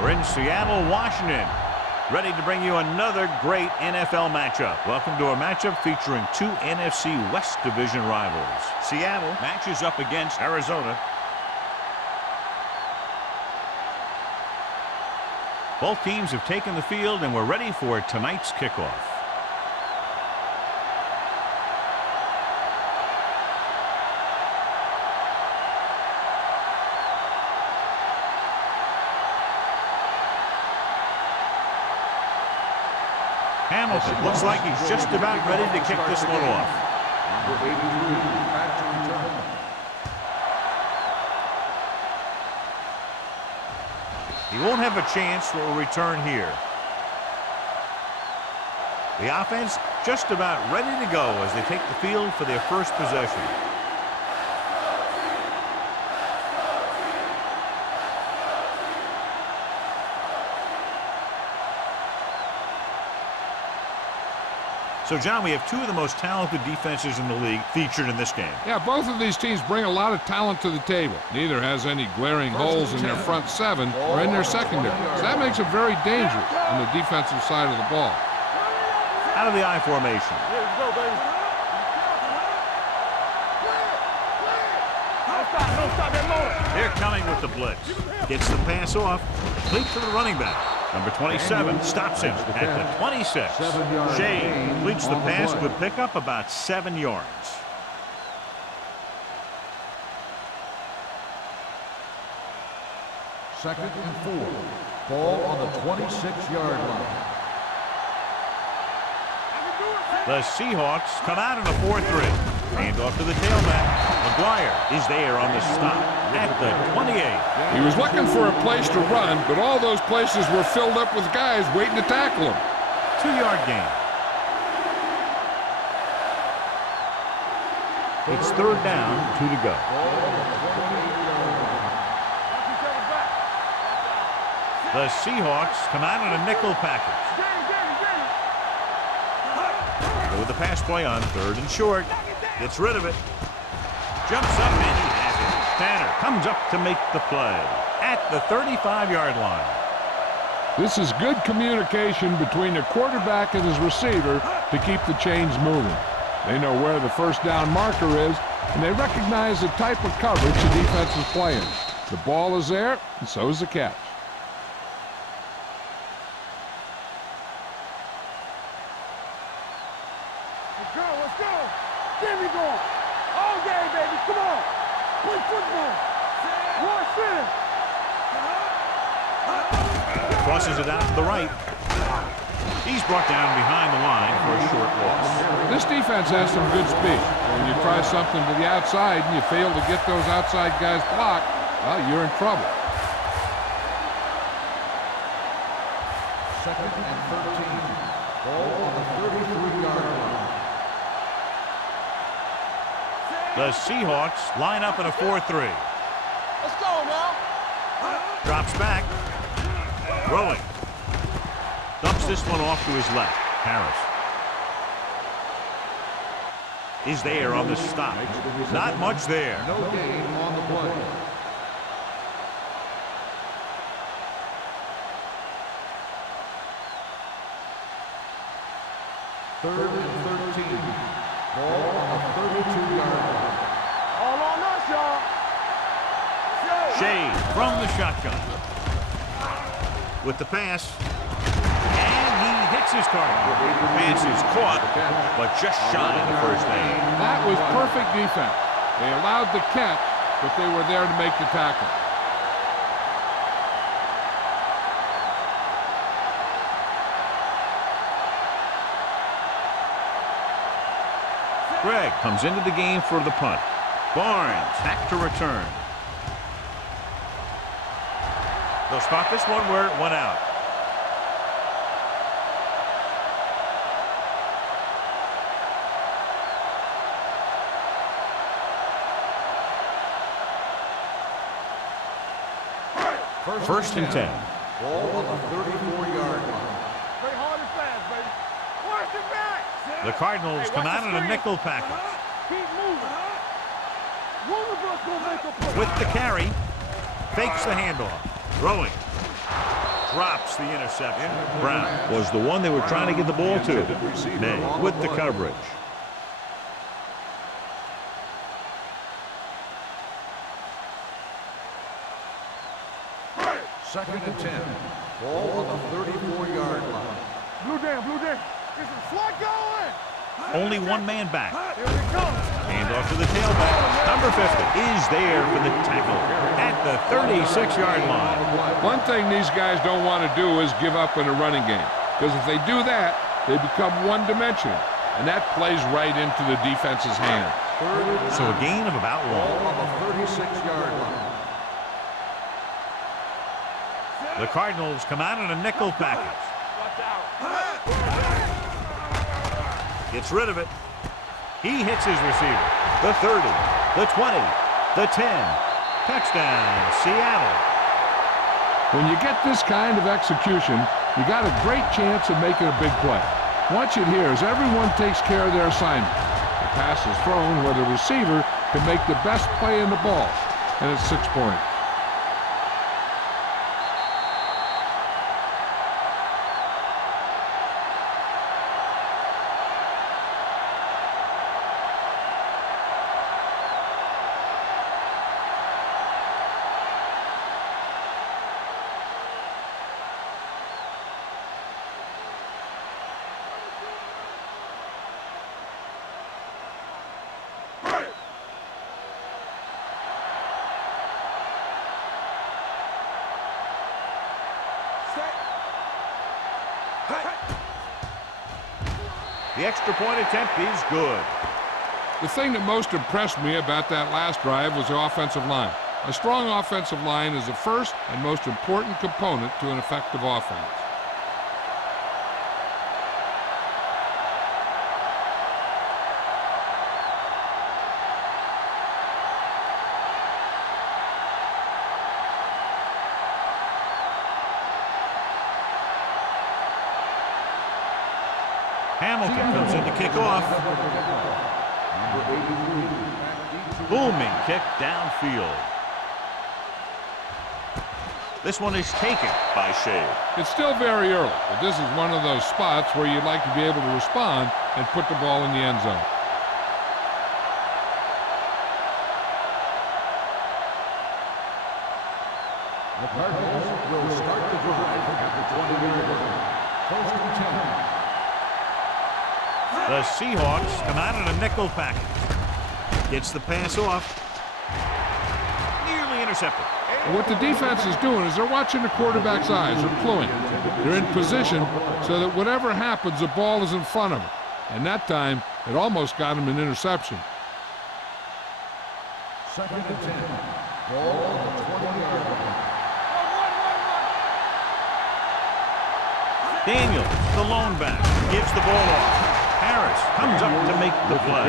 We're in Seattle, Washington, ready to bring you another great NFL matchup. Welcome to a matchup featuring two NFC West Division rivals. Seattle matches up against Arizona. Both teams have taken the field, and we're ready for tonight's kickoff. Hamilton looks like he's just about ready to kick this one off. Number 83, back to return. He won't have a chance for a return here. The offense just about ready to go as they take the field for their first possession. So, John, we have two of the most talented defenses in the league featured in this game. Yeah, both of these teams bring a lot of talent to the table. Neither has any glaring holes in their front seven or in their secondary. So that makes it very dangerous on the defensive side of the ball. Out of the I formation. They're coming with the blitz. Gets the pass off. Complete to the running back. Number 27 stops him at the 26. Shea completes the pass, would pick up about 7 yards. Second and 4. Ball on the 26-yard line. The Seahawks come out in a 4-3. Hand off to the tailback. McGuire is there on the stop at the 28. He was looking for a place to run, but all those places were filled up with guys waiting to tackle him. 2-yard gain. It's third down, 2 to go. The Seahawks come out in a nickel package. With the pass play on third and short. Gets rid of it. Jumps up and he has it. Tanner comes up to make the play at the 35-yard line. This is good communication between the quarterback and his receiver to keep the chains moving. They know where the first down marker is, and they recognize the type of coverage the defense is playing. The ball is there, and so is the catch. Let's go. There we go. All day, baby. Come on. Play football. Crosses it out to the right. He's brought down behind the line for a short loss. This defense has some good speed. When you try something to the outside and you fail to get those outside guys blocked, well, you're in trouble. Second and 13. Ball on the 33-yard line. The Seahawks line up in a 4-3. Let's go now. Drops back. Throwing. Dumps this one off to his left. Harris is there on the stop. Not much there. No gain on the play. Third and 13. Ball on the 32-yard line. All on us, y'all. Shea from the shotgun. With the pass. And he hits his target. The pass is caught, but just shy of the first down. That was perfect defense. They allowed the catch, but they were there to make the tackle. Gregg comes into the game for the punt. Barnes back to return. They'll spot this one where it went out. First and 10. Ball on the 34-yard line. Play hard and fast, baby. Watch it back. The Cardinals come out in a nickel package. Keep moving. One of us gonna make a play. With the carry, fakes the handoff. Throwing. drops the interception. Brown was the one they were trying to get the ball to. Nay with the coverage. Second and 10. Ball on the 34-yard line. Blue down, blue down. Get some slot going. Only one man back. Here we go. Hand off to the tailback. Number 50 is there for the tackle at the 36-yard line. One thing these guys don't want to do is give up in a running game, because if they do that, they become one-dimensional, and that plays right into the defense's hand. So a gain of about Ball one. on the 36-yard line. The Cardinals come out in a nickel package. Gets rid of it. He hits his receiver. The 30, the 20, the 10. Touchdown, Seattle. When you get this kind of execution, you got a great chance of making a big play. Watch it here as everyone takes care of their assignment. The pass is thrown where the receiver can make the best play in the ball, and it's 6 points. The extra point attempt is good. The thing that most impressed me about that last drive was the offensive line. A strong offensive line is the first and most important component to an effective offense. Hamilton comes in to kick off. Booming kick downfield. This one is taken by Shea. It's still very early, but this is one of those spots where you'd like to be able to respond and put the ball in the end zone. The Cardinals will start the drive at the 20-yard line. First and 10. The Seahawks come out in a nickel package. Gets the pass off. Nearly intercepted. And what the defense is doing is they're watching the quarterback's eyes. They're cluing. They're in position so that whatever happens, the ball is in front of them. And that time, it almost got him an interception. Second and 10. Ball on the 20-yard line. Daniels, the lone back, gives the ball off. Harris comes up to make the play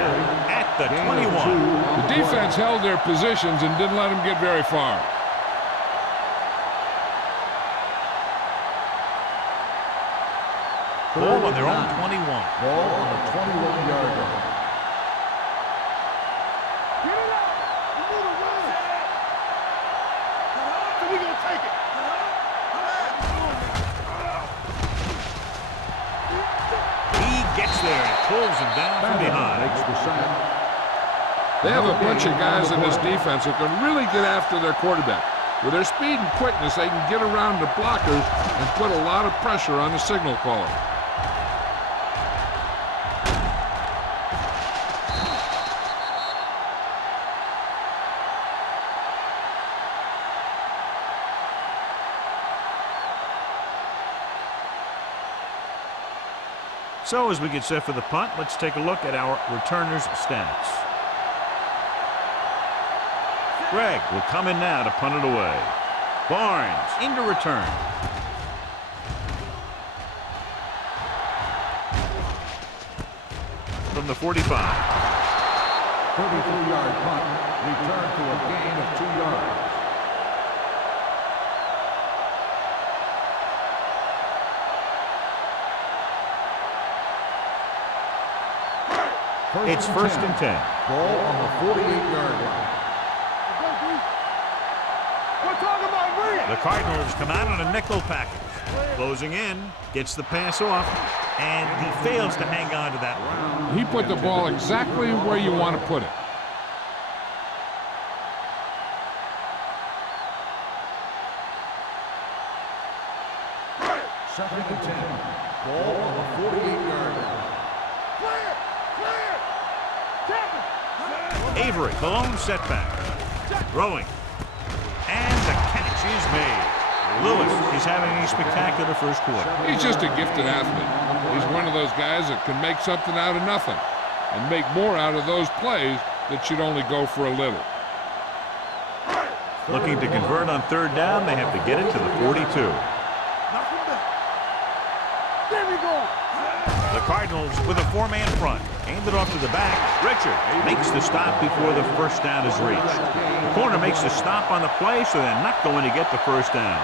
at the 21. The defense held their positions and didn't let them get very far. Ball on their own 21. Ball on the 21-yard line. Get it out. You need to run. So we gonna take it. He gets there and pulls him down from behind. Makes the sack. They have a bunch of guys in this defense who can really get after their quarterback. With their speed and quickness, they can get around the blockers and put a lot of pressure on the signal caller. So as we get set for the punt, let's take a look at our returners' stats. Gregg will come in now to punt it away. Barnes into return. From the 45. 33-yard punt. Return to a gain of 2 yards. It's first and 10. Ball on the 48-yard line. We're talking about Reed. The Cardinals come out in a nickel package. Closing in, gets the pass off, and he fails to hang on to that one. He put the ball exactly where you want to put it. Second and 10. Ball on the 48-yard line. Clear! Clear! Tackle! Avery, the lone setback. Throwing. And the catch is made. Lewis is having a spectacular first quarter. He's just a gifted athlete. He's one of those guys that can make something out of nothing and make more out of those plays that should only go for a little. Looking to convert on third down, they have to get it to the 42. Knock him back. There we go. The Cardinals with a four-man front. Aimed it off to the back. Richard makes the stop before the first down is reached. The corner makes the stop on the play, so they're not going to get the first down.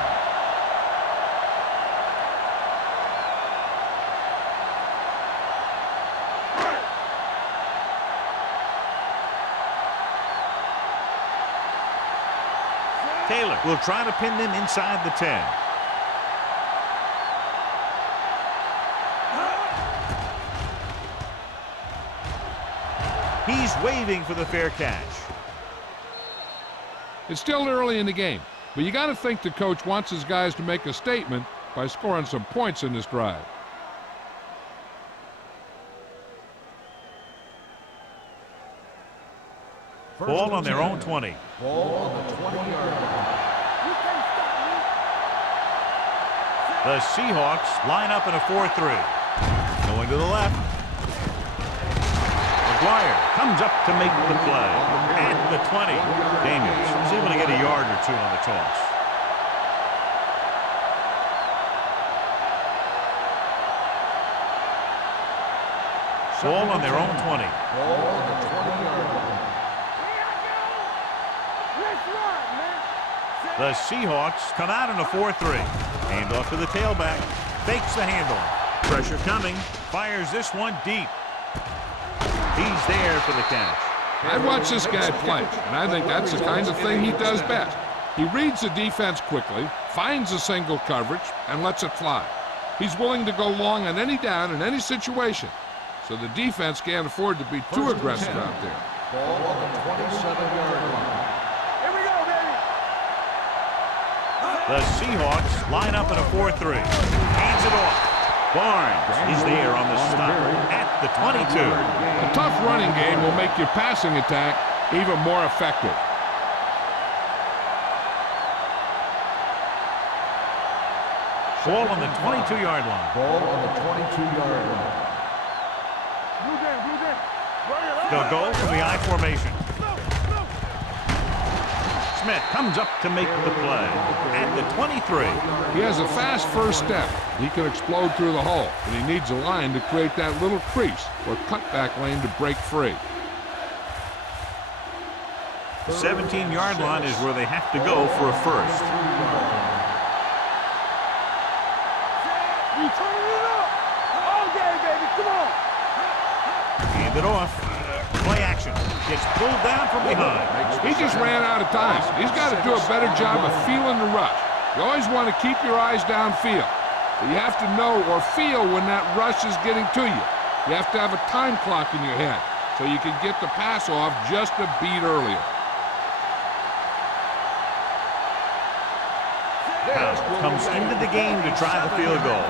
Taylor will try to pin them inside the 10. He's waving for the fair catch. It's still early in the game, but you got to think the coach wants his guys to make a statement by scoring some points in this drive. Ball on their own 20. Ball on the 20-yard line. You can't stop me. The Seahawks line up in a 4-3. Going to the left. McGuire comes up to make the play. At the 20. Daniels is able to get a yard or two on the toss. Ball on their own 20. Ball on the 20-yard line. Let's run, man. The Seahawks come out in a 4-3. Hand off to the tailback. Fakes the handle. Pressure coming. Fires this one deep. He's there for the catch. I've watched this guy play, and I think that's the kind of thing he does best. He reads the defense quickly, finds a single coverage, and lets it fly. He's willing to go long on any down in any situation, so the defense can't afford to be too aggressive out there. Ball on the 27-yard line. Here we go, baby. The Seahawks line up in a 4-3. Hands it off. Barnes is there on the stop at the 22. A tough running game will make your passing attack even more effective. Ball on the 22-yard line. Ball on the 22-yard line. Blue game, blue game. Bring it up. They'll go from the I formation. Smith comes up to make the play at the 23. He has a fast first step. He can explode through the hole, but he needs a line to create that little crease or cutback lane to break free. The 17-yard line is where they have to go for a first. You turn it up. All day, baby. Come on. Hand it off. Play action. Gets pulled down from behind. He just ran out of time. He's got to do a better job of feeling the rush. You always want to keep your eyes downfield, but you have to know or feel when that rush is getting to you. You have to have a time clock in your head so you can get the pass off just a beat earlier. Powell comes into the game to try the field goal.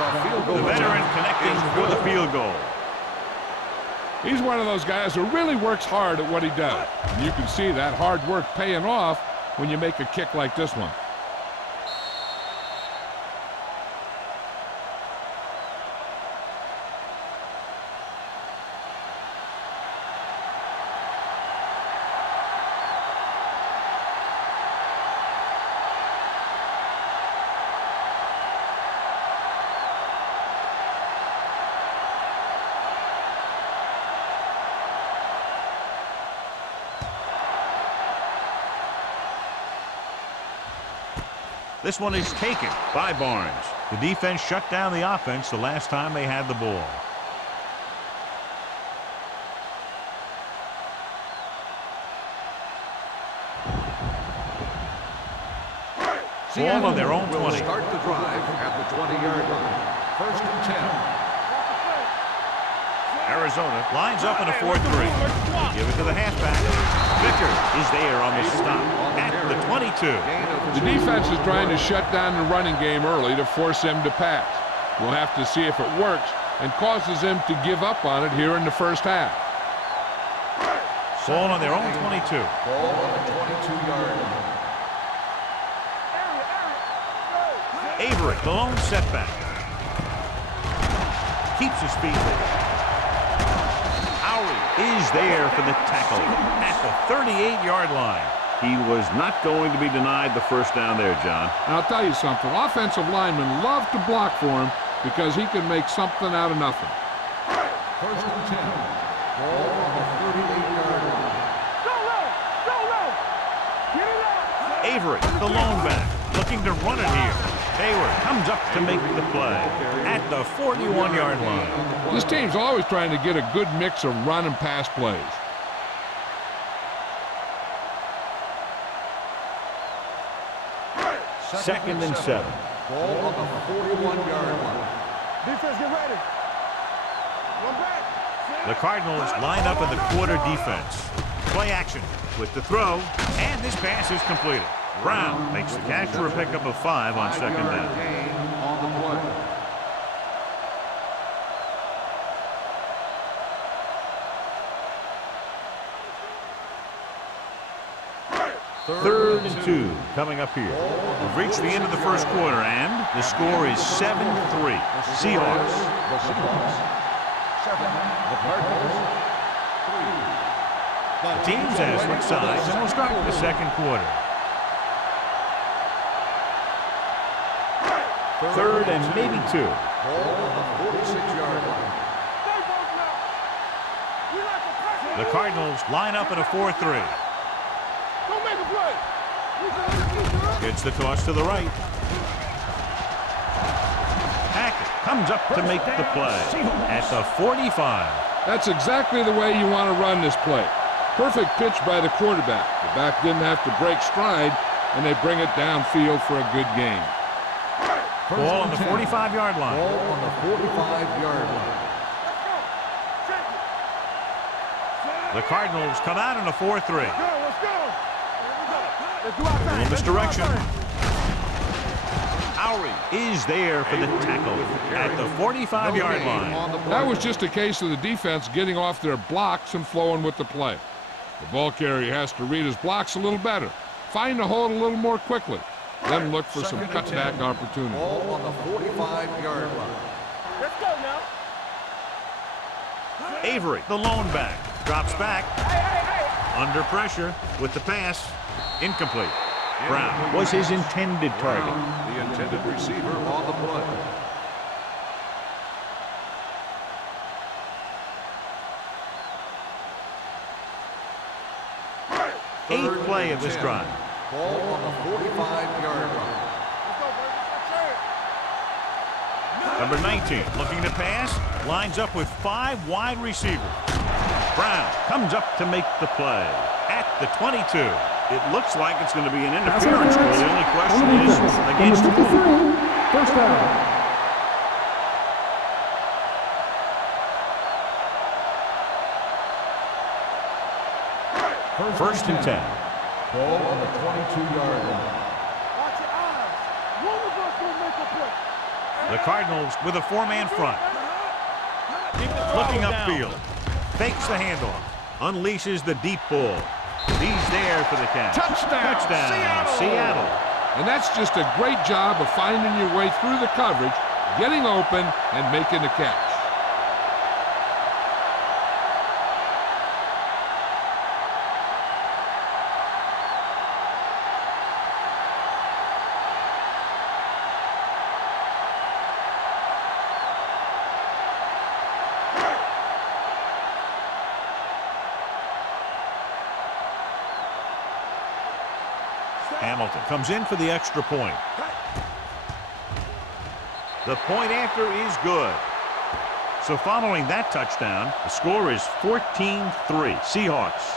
The veteran connecting for the field goal. He's one of those guys who really works hard at what he does. And you can see that hard work paying off when you make a kick like this one. This one is taken by Barnes. The defense shut down the offense the last time they had the ball. Ball on their own 20. Will start the drive at the 20-yard line. First and 10. Arizona lines up in a 4-3. They give it to the halfback. Vicker is there on the stop at the 22. The defense is trying to shut down the running game early to force him to pass. We'll have to see if it works and causes him to give up on it here in the first half. Ball on their own 22. Ball on the 22-yard line. Avery, the lone setback. Keeps his feet there. Is there for the tackle at the 38-yard line. He was not going to be denied the first down there, John. And I'll tell you something. Offensive linemen love to block for him because he can make something out of nothing. First and 10. Ball on the 38-yard line. Go low! Go low! Get it out! Avery, the lone back, looking to run it here. Hayward comes up to make the play at the 41-yard line. This team's always trying to get a good mix of run and pass plays. Second and 7. Ball on the 41-yard line. Defense, get ready. One back. The Cardinals line up in the quarter defense. Play action with the throw, and this pass is completed. Brown makes the catch for a pickup of 5 on second down. Gain on the play. Third and 2 coming up here. We've reached the end of the first quarter, and the score is 7-3. Seahawks. The Seahawks. 7. The Cardinals. 3. The teams have switched sides, and we'll start the second quarter. Third and maybe 2. Ball on the 46-yard line. The Cardinals line up in a 4-3. Don't make a play. Gets the toss to the right. Hackett comes up to make the play at the 45. That's exactly the way you want to run this play. Perfect pitch by the quarterback. The back didn't have to break stride, and they bring it downfield for a good gain. Ball on the 45-yard line. Ball on the 45-yard line. The Cardinals come out in a 4-3. Let's go. Let's do our thing. Little misdirection. Lowry is there for the tackle at the 45-yard line. That was just a case of the defense getting off their blocks and flowing with the play. The ball carrier has to read his blocks a little better, find the hole a little more quickly, then look for some cutback opportunity. Ball on the 45-yard line. Let's go now. Avery, the lone back, drops back. Under pressure with the pass. Incomplete. Brown was his intended target. The intended receiver on the play. Eighth play of this drive. Ball on the 45-yard line. Number 19 looking to pass. Lines up with 5 wide receivers. Brown comes up to make the play at the 22. It looks like it's going to be an interference goal. The only question is against who? First down. First and 10. Ball on the 22-yard line. Watch your eyes. One of us will make a play. The Cardinals with a 4-man front. Looking upfield. Fakes the handoff. Unleashes the deep ball. He's there for the catch. Touchdown, Seattle. And that's just a great job of finding your way through the coverage, getting open, and making the catch. Hamilton comes in for the extra point. The point after is good. So following that touchdown, the score is 14-3 Seahawks.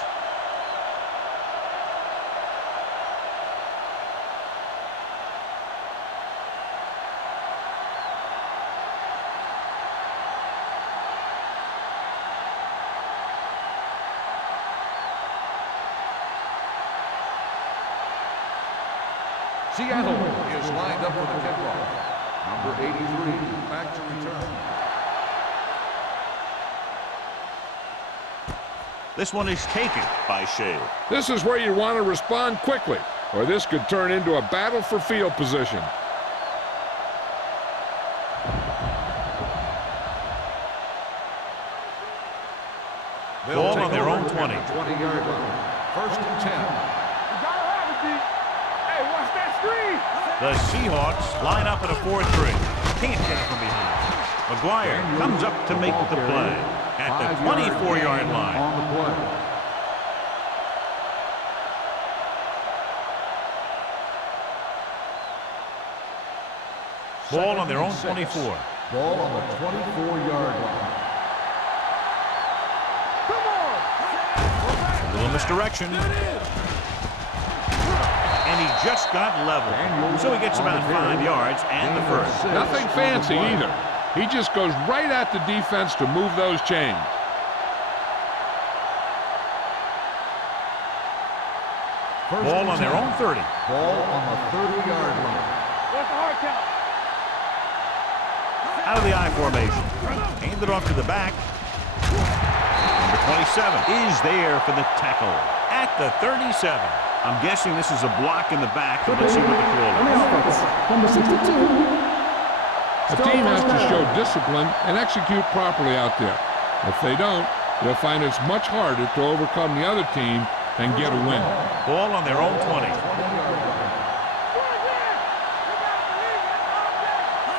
Seattle is lined up for the kickoff. Number 83, back to return. This one is taken by Shea. This is where you want to respond quickly, or this could turn into a battle for field position. Ball on their own 20. 20-yard line. First and 10. You gotta have it, D. Hey, watch that screen. The Seahawks line up at a 4-3. Can't get it from behind. McGuire comes up to make the play at the 24-yard line. On the play. Ball on their own 24. Ball on the 24-yard line. Come on. A little misdirection. And he just got level. So he gets about 5 yards and the first. Nothing fancy either. He just goes right at the defense to move those chains. Ball on their own 30. Ball on the 30-yard line. What's the hard count? Out of the I formation. Handed off to the back. Number 27 is there for the tackle at the 37. I'm guessing this is a block in the back. Let's see what the call is. Number 62. A team has to show discipline and execute properly out there. If they don't, they'll find it's much harder to overcome the other team and get a win. Ball on their own 20.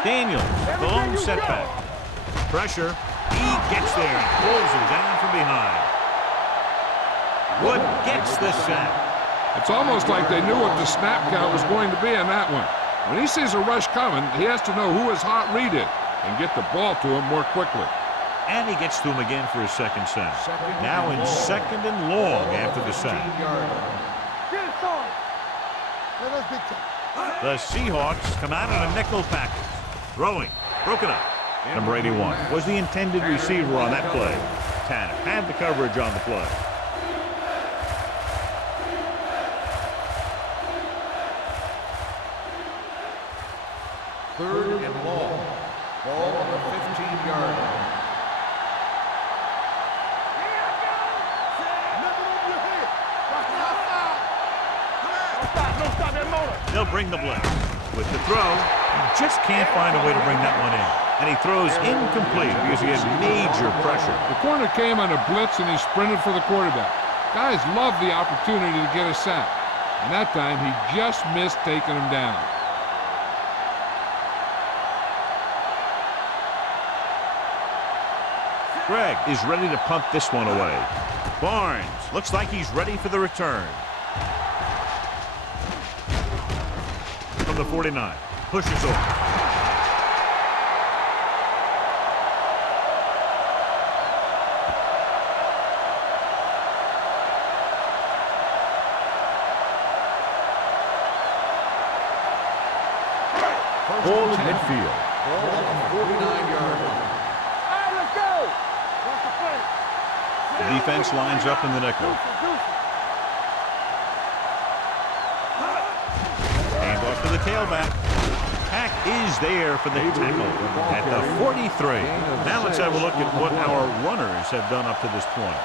Daniels, the lone setback. Pressure. He gets there and pulls him down from behind. Wood gets the sack. It's almost like they knew what the snap count was going to be in that one. When he sees a rush coming, he has to know who his hot read is and get the ball to him more quickly. And he gets to him again for his second sack. Now in second and long after the sack. Get it started. Let's big time. The Seahawks come out in a nickel package. Throwing. Broken up. Number 81 was the intended receiver on that play. Tanner had the coverage on the play. Third and long. Ball on the 15-yard line. Don't stop that motor. They'll bring the blitz. With the throw, he just can't find a way to bring that one in. And he throws incomplete because he has major pressure. The corner came on a blitz and he sprinted for the quarterback. Guys love the opportunity to get a sack. And that time he just missed taking him down. Gregg is ready to punt this one away. Barnes looks like he's ready for the return. From the 49, pushes over. Ball to midfield. Ball on the 49-yard line. All right, let's go. What's the play? The defense lines up in the nickel. Hand off to the tailback. Pack is there for the tackle at the 43. Now let's have a look at what our runners have done up to this point.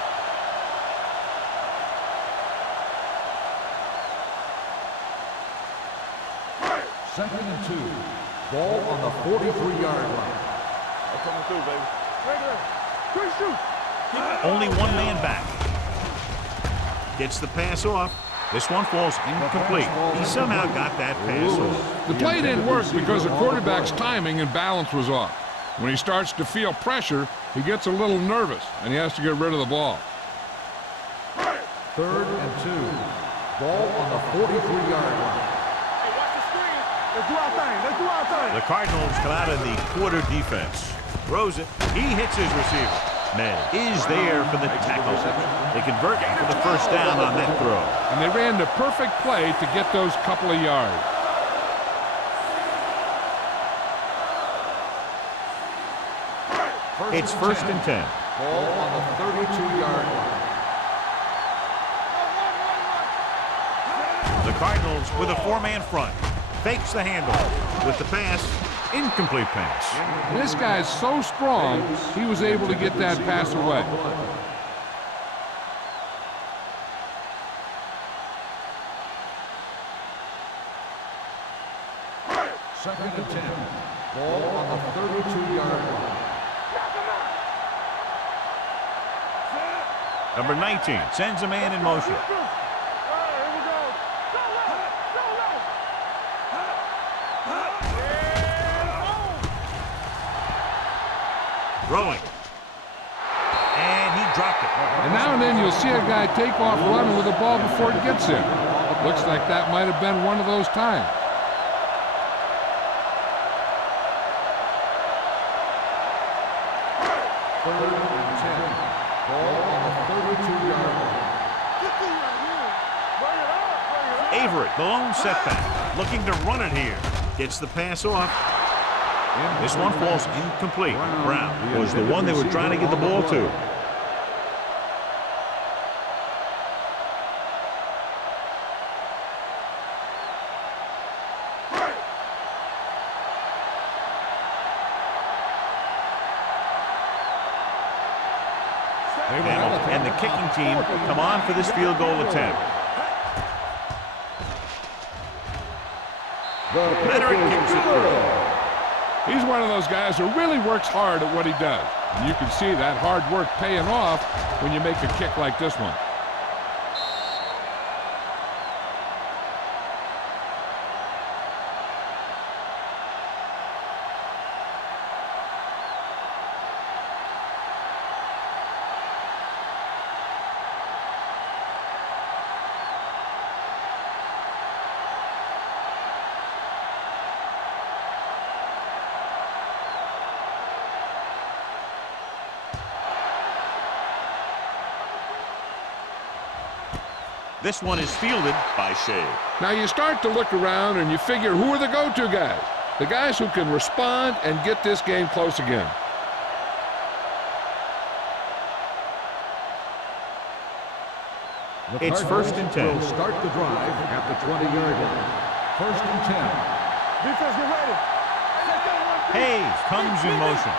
Second and 2. Ball on the 43-yard line. Coming through, baby. Regular. Quick shoot. Only one man back. Gets the pass off. This one falls incomplete. He somehow got that pass off. The play didn't work because the quarterback's timing and balance was off. When he starts to feel pressure, he gets a little nervous and he has to get rid of the ball. Third and 2. Ball on the 43-yard line. Hey, watch the screen. Let's do our thing. Let's do our thing. The Cardinals come out in the quarter defense. Throws it. He hits his receiver. May is there for the tackle. They convert for the first down on that throw. And they ran the perfect play to get those couple of yards. It's first and 10. Ball on the 32-yard line. The Cardinals with a four-man front. Fakes the handle. With the pass, incomplete pass. This guy's so strong, he was able to get that pass away. Second and 10. Ball on the 32-yard line. Number 19 sends a man in motion. Throwing. And he dropped it. And now and then you'll see a guy take off running with the ball before it gets him. Looks like that might have been one of those times. Third and 10. Ball on the 32-yard line. Avery, the lone setback, looking to run it here. Gets the pass off. This one falls incomplete. Brown was the one they were trying to get the ball to. And the kicking team come on for this field goal attempt. Leonard kicks it through. He's one of those guys who really works hard at what he does. And you can see that hard work paying off when you make a kick like this one. This one is fielded by Shea. Now you start to look around and you figure, who are the go-to guys? The guys who can respond and get this game close again. It's first and 10. Will start the drive at the 20-yard line. First and 10. Defense, get ready. Hayes comes in motion.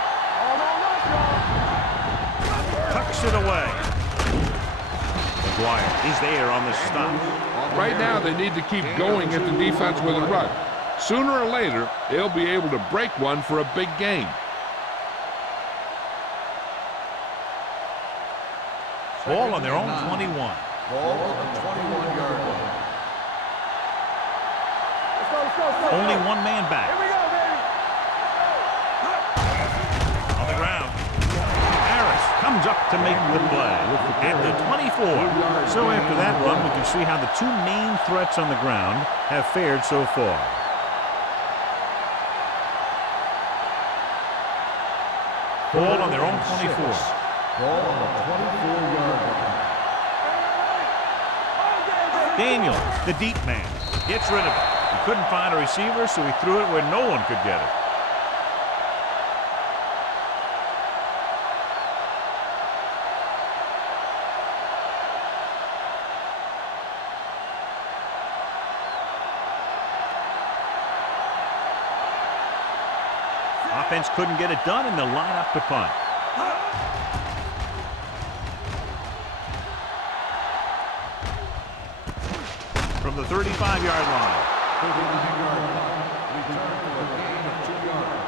Tucks it away. McGuire is there on the stop. Right now they need to keep going at the defense with a run. Sooner or later, they'll be able to break one for a big gain. Ball on their own 21. Ball on the 21-yard line. Only one man back. Here we go, baby. On the ground. Harris comes up to make the play at the 24. So after that run, we can see how the two main threats on the ground have fared so far. Ball on their own 24. Ball on the 24-yard line. Daniels, the deep man, gets rid of it. He couldn't find a receiver, so he threw it where no one could get it. Offense couldn't get it done, and they'll line up to punt. From the 35-yard line. 39-yard line. Return for a gain of 2 yards.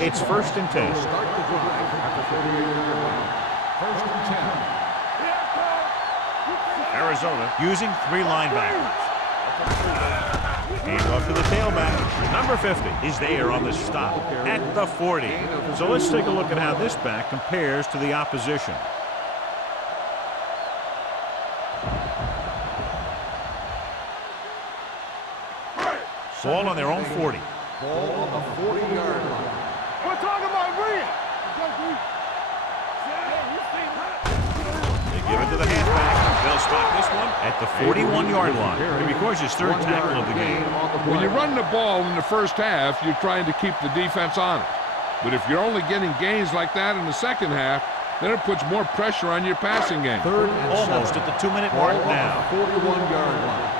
It's first and 10. Start the drive at the 38-yard line. First and 10. Arizona using 3 linebackers. Hand off to the tailback. Number 50 is there on the stop at the 40. So let's take a look at how this back compares to the opposition. Ball on their own 40. Ball on the 40-yard line. We're talking about Green. They give it to the halfback. They'll spot this one at the 41-yard line. And because his third tackle of the game. When you run the ball in the first half, you're trying to keep the defense honest. But if you're only getting gains like that in the second half, then it puts more pressure on your passing game. Third and Almost seven. at the 2-minute mark Ball on now. the 41-yard line.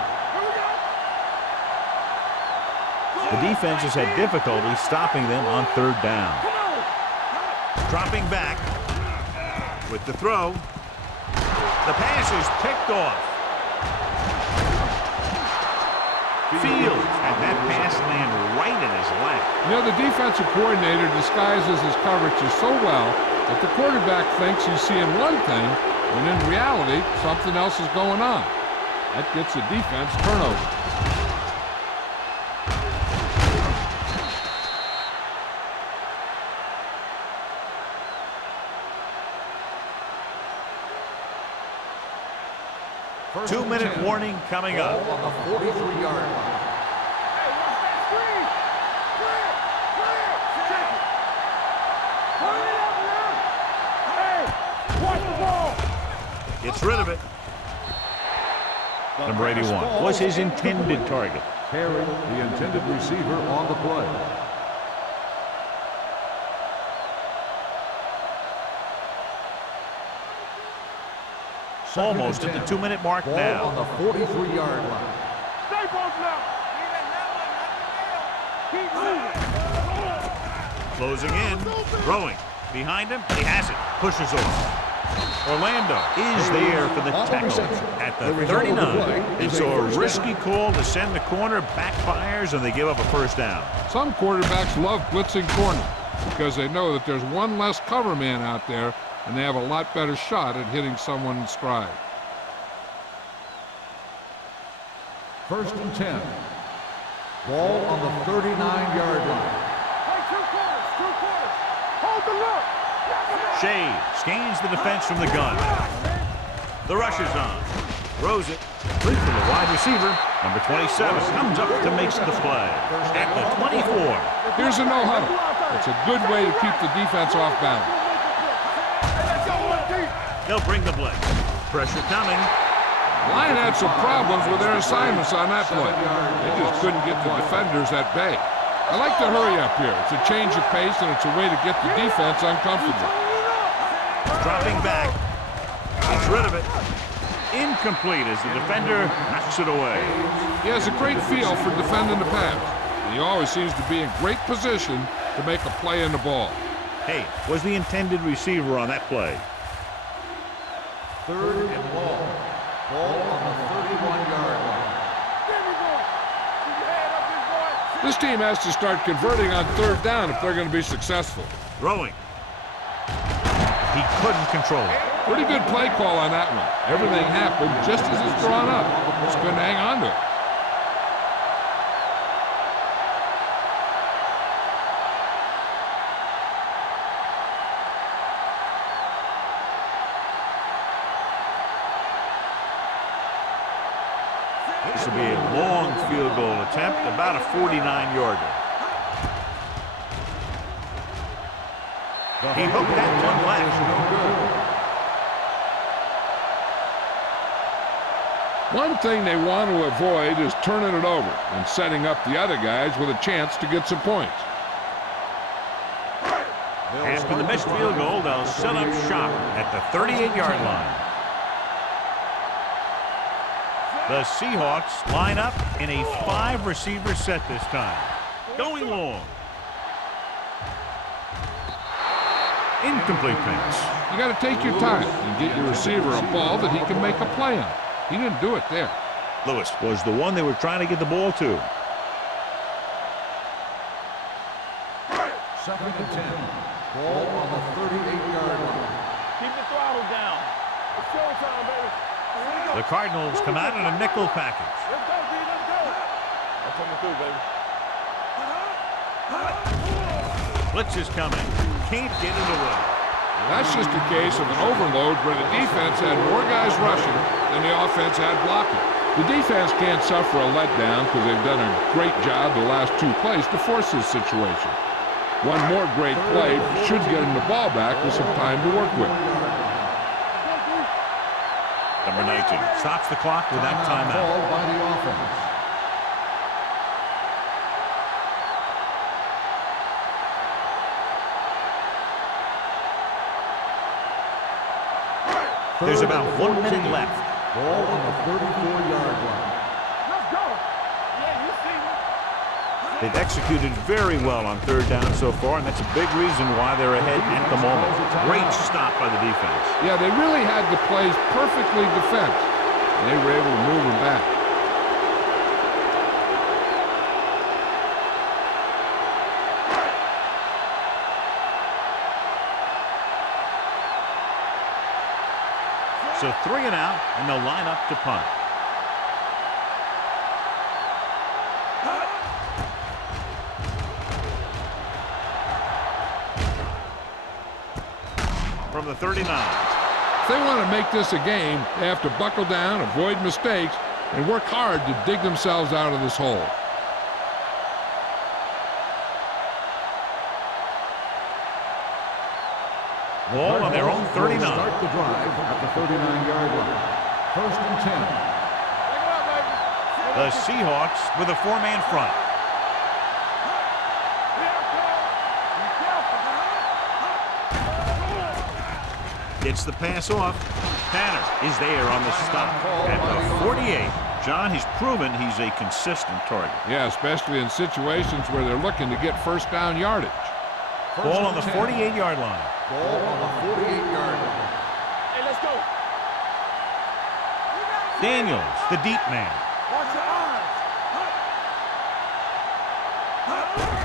The defense has had difficulty stopping them on third down. Dropping back with the throw. The pass is picked off. Fields had that pass land right in his lap. You know, the defensive coordinator disguises his coverages so well that the quarterback thinks he's seeing one thing, when in reality, something else is going on. That gets the defense turnover. First 2-minute and 10. warning coming up. Ball on the 43-yard line. Hey, watch that screen. Clear, clear. Check it. Hurry up now. Hey, watch the ball. Gets rid of it. Number 81 was his intended target. Perry, the intended receiver on the play. Almost at the 2-minute mark Ball now. on the 43-yard line. Stay posted up. Keep moving. Closing in. Throwing. Behind him. He has it. Pushes off. Orlando is there for the tackle at the 39. And so a risky call to send the corner backfires, and they give up a first down. Some quarterbacks love blitzing corner because they know that there's one less cover man out there, and they have a lot better shot at hitting someone in stride. First and 10. Ball on the 39-yard line. Hey, two quarters. Hold the look. Shea scans the defense from the gun. The rush is on. Throws it. Complete to the wide receiver. Number 27 comes up to make the play. At the 24. Here's a no-huddle. It's a good way to keep the defense off balance. They'll bring the blitz. Pressure coming. Line had some problems with their assignments on that play. They just couldn't get the defenders at bay. I like the hurry up here. It's a change of pace, and it's a way to get the defense uncomfortable. Dropping back. Gets rid of it. Incomplete as the defender knocks it away. He has a great feel for defending the pass, and he always seems to be in great position to make a play in the ball. Hey, was the intended receiver on that play. Third and long. Ball on the 31-yard line. This team has to start converting on third down if they're going to be successful. Throwing. He couldn't control it. Pretty good play call on that one. Everything happened just as it's drawn up. Just couldn't hang on to it. This will be a long field goal attempt, about a 49-yarder. He hooked that one left. One thing they want to avoid is turning it over and setting up the other guys with a chance to get some points. After the missed field goal, they'll set up shop at the 38-yard line. The Seahawks line up in a 5-receiver set this time. Going long. Incomplete pass. You got to take your time and get your receiver a ball that he can make a play on. He didn't do it there. Lewis was the one they were trying to get the ball to. Second and 10. Ball on the 38-yard line. Keep the throttle down. It's showtime, baby. The Cardinals come out in a nickel package. Let's go, D. Let's go. I'm coming through, baby. Blitz is coming. Can't get it away. That's just a case of an overload where the defense had more guys rushing than the offense had blocking. The defense can't suffer a letdown because they've done a great job the last 2 plays to force this situation. One more great play should get them the ball back with some time to work with. Number 19 stops the clock with that timeout. Called by the offense. There's about 1 minute left. Ball on the 34-yard line. Let's go. Yeah, you see me. They've executed very well on third down so far, and that's a big reason why they're ahead at the moment. Great stop by the defense. Yeah, they really had the plays perfectly defensed, and they were able to move them back. So 3 and out, and they'll line up to punt. From the 39. If they want to make this a game, they have to buckle down, avoid mistakes, and work hard to dig themselves out of this hole. Ball on their own 39. Start the drive at the 39-yard line. First and 10. Take it up, baby. The Seahawks with a 4-man front. Gets the pass off. Tanner is there on the stop at the 48. John, he's proven he's a consistent target. Yeah, especially in situations where they're looking to get first down yardage. Ball on the 48-yard line. Ball on the 48-yard line. Hey, let's go. Daniels, the deep man. Watch your eyes.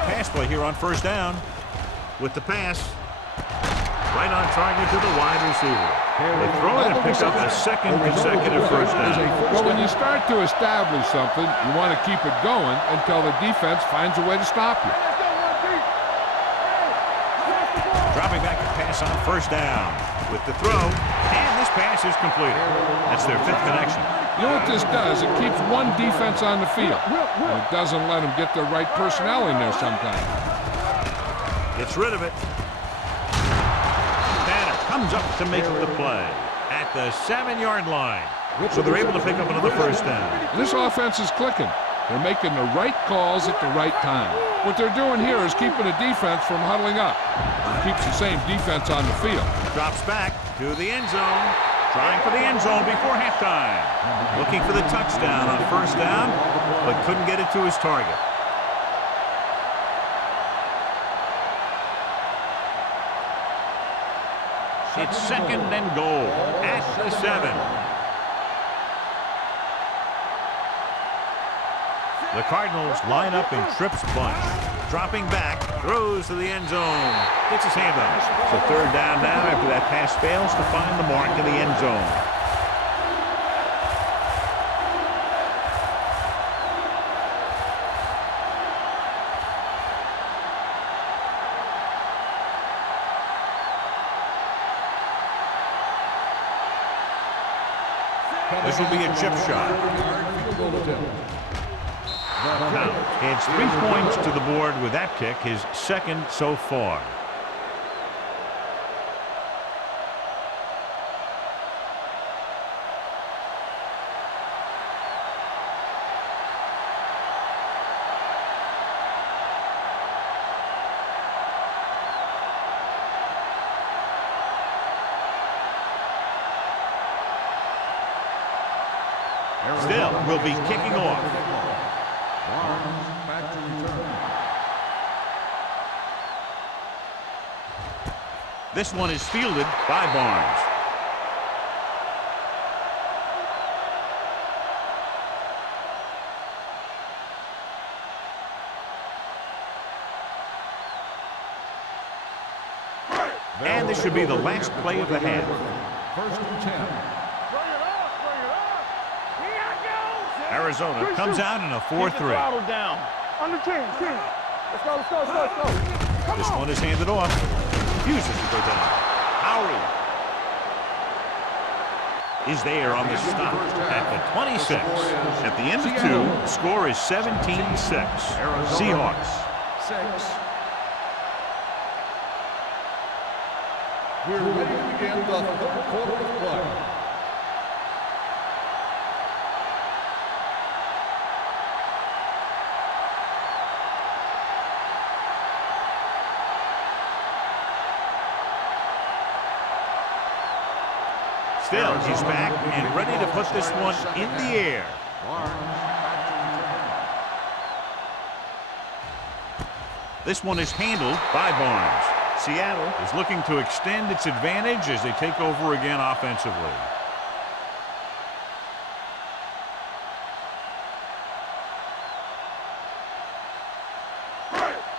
Pass play here on first down. With the pass. Right on target to the wide receiver. They throw it and pick up a second consecutive first down. Well, when you start to establish something, you want to keep it going until the defense finds a way to stop you. Let's go, one deep. Hey, Dropping back to pass on first down. With the throw, and this pass is completed. That's their 5th connection. You know what this does? It keeps one defense on the field, and it doesn't let them get the right personnel in there sometimes. Gets rid of it. Tanner comes up to make the play at the 7-yard line. So they're able to pick up another first down. This offense is clicking. They're making the right calls at the right time. What they're doing here is keeping the defense from huddling up. It keeps the same defense on the field. Drops back to the end zone. Trying for the end zone before halftime. Looking for the touchdown on first down, but couldn't get it to his target. It's 2nd and goal at the 7. The Cardinals line up in trips bunch. Dropping back, throws to the end zone. Gets his hand on it. So 3rd down now after that pass fails to find the mark in the end zone. This will be a chip shot. Now, it's 3 points to the board with that kick, his 2nd so far. Still, will be kicking off. Back to return. This one is fielded by Barnes. And this should be the last play of the half. First and 10. Arizona comes out in a 4-3. Down. Under 10. Let's go. Come This on. one is handed off. Refuses to go down. Howry is there on the stop at the 26. At the end of 2, the score is 17-6. Seahawks. 6. We're ready to begin the 3rd quarter of play. still. He's back and ready to put this one in the air. This one is handled by Barnes. Seattle is looking to extend its advantage as they take over again offensively.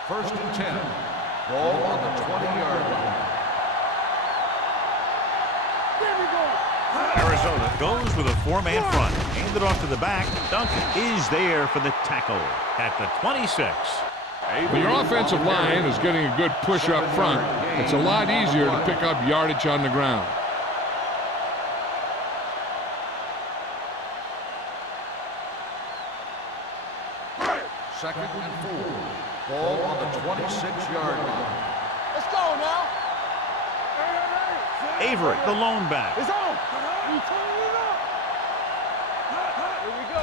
First and 10. Ball on the 20-yard line. There we go. Arizona goes with a four-man front. Handed off to the back. Duncan is there for the tackle at the 26. When your offensive line is getting a good push up front, it's a lot easier to pick up yardage on the ground. Second and 4. Ball on the 26-yard line. Let's go now. Avery, the lone back. It's on. We turn it up. Here we go.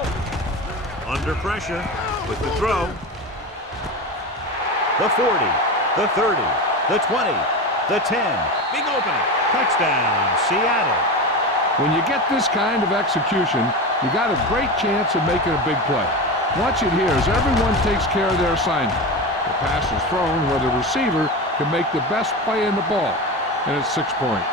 Under pressure with the throw. The 40, the 30, the 20, the 10. Big opening. Touchdown, Seattle. When you get this kind of execution, you got a great chance of making a big play. Watch it here as everyone takes care of their assignment. The pass is thrown where the receiver can make the best play in the ball, and it's 6 points.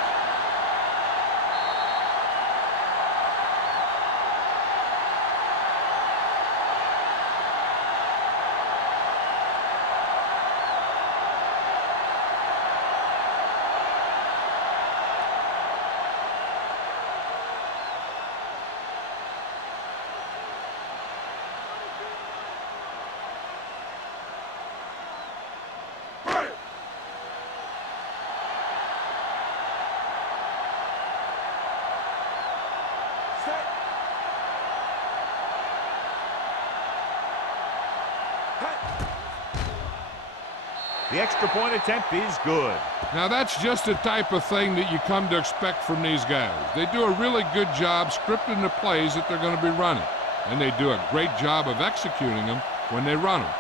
The extra point attempt is good. Now that's just the type of thing that you come to expect from these guys. They do a really good job scripting the plays that they're going to be running, and they do a great job of executing them when they run them.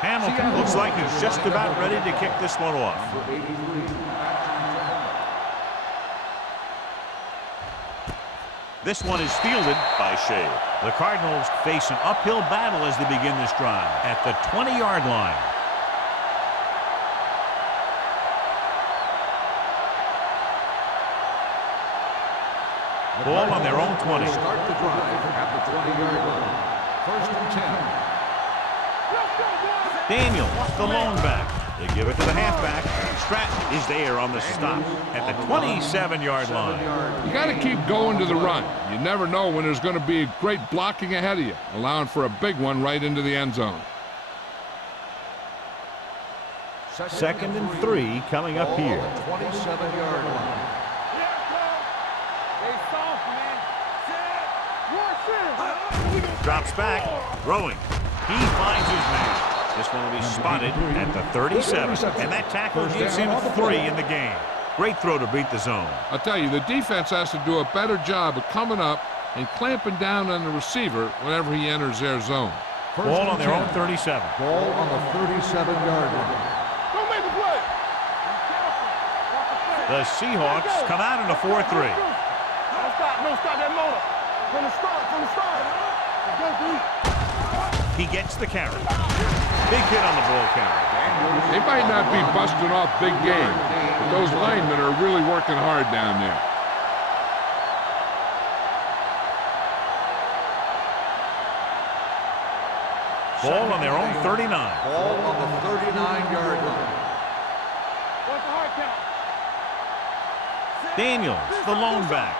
Hamilton looks like he's just about ready to kick this one off. This one is fielded by Shea. The Cardinals face an uphill battle as they begin this drive at the 20-yard line. Ball on their own 20. Start the drive at the 20-yard line. First and 10. Daniels, the lone back. They give it to the halfback. Stratton is there on the stop at the 27-yard line. You got to keep going to the run. You never know when there's going to be great blocking ahead of you, allowing for a big one right into the end zone. Second and 3 coming up here. 27-yard line. Drops back, throwing. He finds his man. This one will be spotted at the 37, and that tackle gives him 3 in the game. Great throw to beat the zone. I'll tell you, the defense has to do a better job of coming up and clamping down on the receiver whenever he enters their zone. Ball on their own 37. Ball on the 37-yard line. Don't make the play. The Seahawks come out in a 4-3. Don't stop that motor. From the start. Let's go, dude. He gets the carry. Big hit on the ball carry. They might not be busting off big game, but those linemen are really working hard down there. Ball on their own 39. Ball on the 39-yard line. What's the hard count? Daniels, the lone back.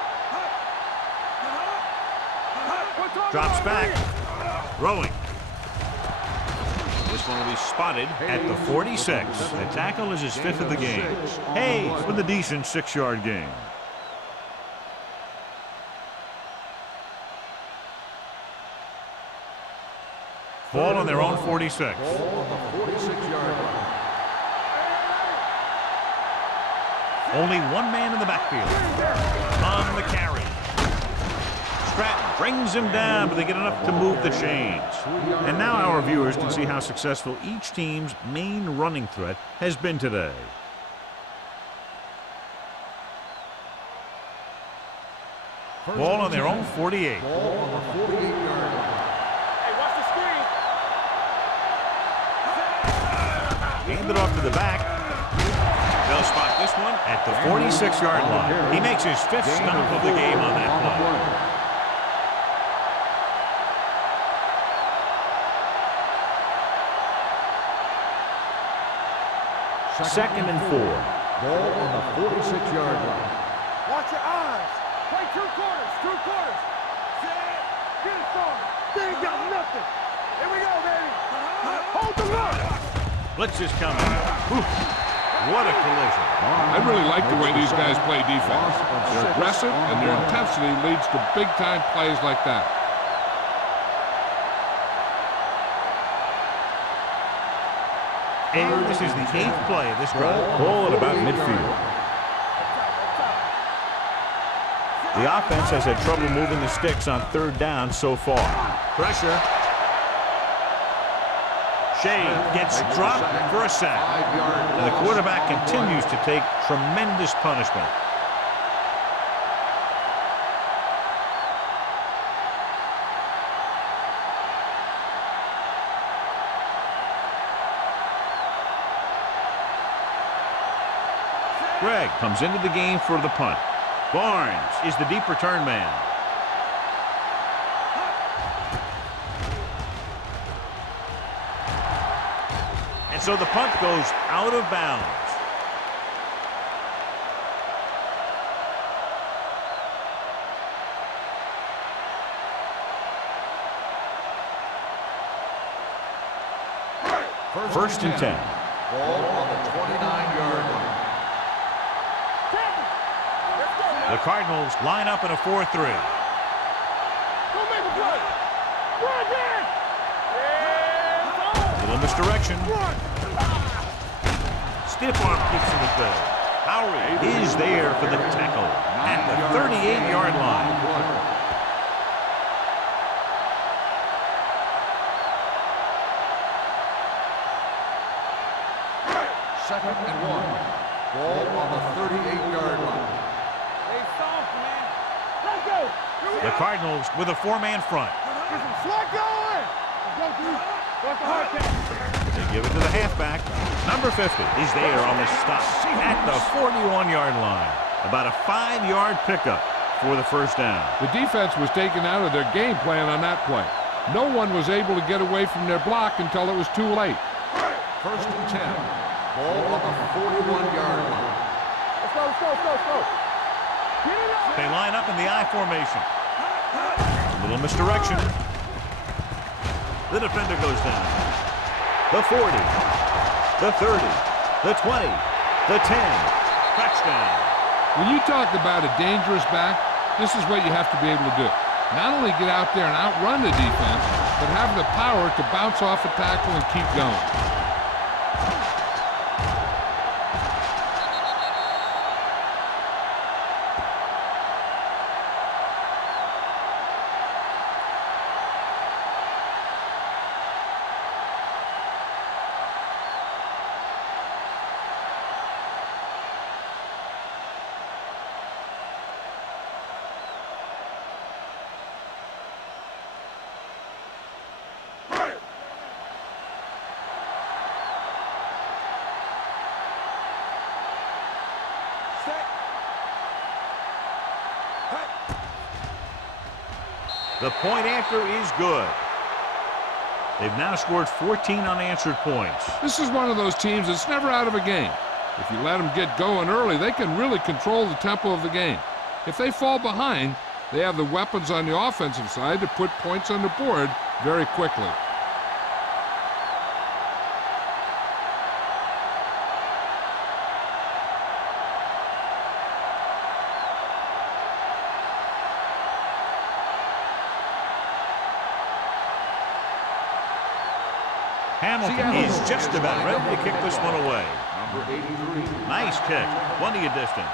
Drops back. Throwing. This one will be spotted at the 46. The tackle is his 5th of the game. Hayes with a decent 6-yard gain. Ball on their own 46. Ball on the 46-yard line. Only one man in the backfield. On the carry. Stratton brings him down, but they get enough to move the chains. And now our viewers can see how successful each team's main running threat has been today. Ball on their own 48. Ball on the 48-yard line. Hey, watch the screen. Hand it off to the back. They'll spot this one at the 46-yard line. He makes his 5th stop of the game on that play. Second and 4. Ball on the 46-yard line. Watch your eyes. Play 2 quarters. 2 quarters. Set. Get it started. They ain't got nothing. Here we go, baby. Hold the line. Blitz is coming. Oof. What a collision. I really like the way these guys play defense. They're aggressive, and their intensity leads to big-time plays like that. And this is the 8th play of this drive. Ball at about midfield. The offense has had trouble moving the sticks on 3rd down so far. Pressure. Shea gets dropped for a sack. And the quarterback continues to take tremendous punishment. Gregg comes into the game for the punt. Barnes is the deep return man. And so the punt goes out of bounds. First and 10. Ball on the 29-yard line. The Cardinals line up in a 4-3. Go make a play. Run, man. Little misdirection. Stiff arm kicks in the third. Howry is there for the tackle at the 38-yard line. Second and 1. Ball on the 38-yard line. Hey, soft, man. Let's go. The Cardinals with a 4-man front. Get some slack going. Let's go, dude. What's the hard catch? They give it to the halfback. Number 50 is there on the stop at the 41-yard line. About a 5-yard pickup for the first down. The defense was taken out of their game plan on that play. No one was able to get away from their block until it was too late. First and 10. Ball on the 41-yard line. Let's go, let's go, let's go, let's go. Get it up. They line up in the I formation. A little misdirection. The defender goes down. The 40, the 30, the 20, the 10. Touchdown. When you talk about a dangerous back, this is what you have to be able to do. Not only get out there and outrun the defense, but have the power to bounce off a tackle and keep going. The point after is good. They've now scored 14 unanswered points. This is one of those teams that's never out of a game. If you let them get going early, they can really control the tempo of the game. If they fall behind, they have the weapons on the offensive side to put points on the board very quickly. Hamilton is just about ready to kick this one away. Number 83. Nice kick. Plenty of distance.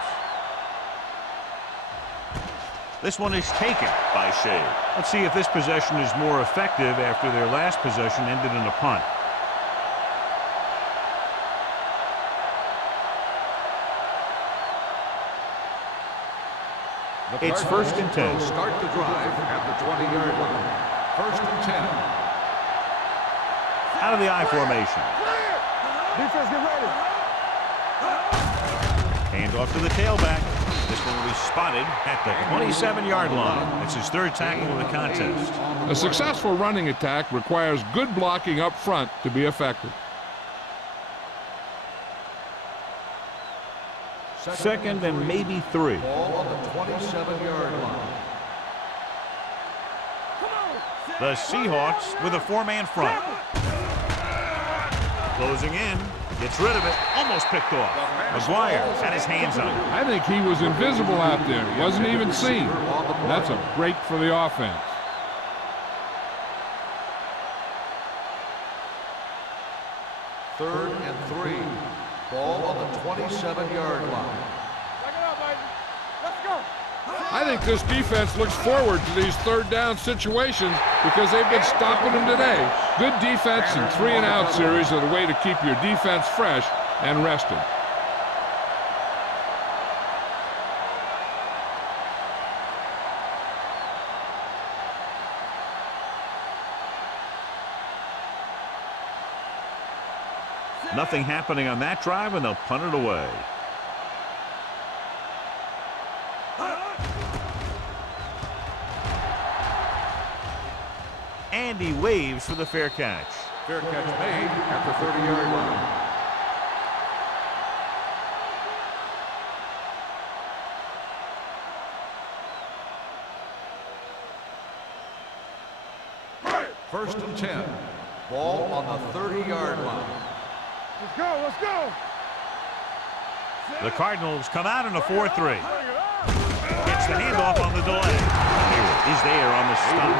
This one is taken by Shea. Let's see if this possession is more effective after their last possession ended in a punt. It's 1st and 10. Start the drive at the 20-yard line. 1st and 10. Out of the I formation. Defense, get ready. Hand off to the tailback. This one will be spotted at the 27-yard line. It's his 3rd tackle of the contest. A successful running attack requires good blocking up front to be effective. 2nd and maybe 3. Ball on the 27-yard line. The Seahawks with a 4-man front. Closing in. Gets rid of it. Almost picked off. McGuire had his hands on it. I think he was invisible out there. Wasn't even seen. That's a break for the offense. 3rd and 3. Ball on the 27-yard line. Back it up, baby. Let's go. I think this defense looks forward to these 3rd down situations because they've been stopping them today. Good defense and 3-and-out series are the way to keep your defense fresh and rested. Nothing happening on that drive, and they'll punt it away. And he waves for the fair catch. Fair catch made at the 30-yard line. First and 10. Ball on the 30-yard line. Let's go. Let's go. The Cardinals come out in a 4-3. Gets the handoff on the delay. Hayward is there on the stop.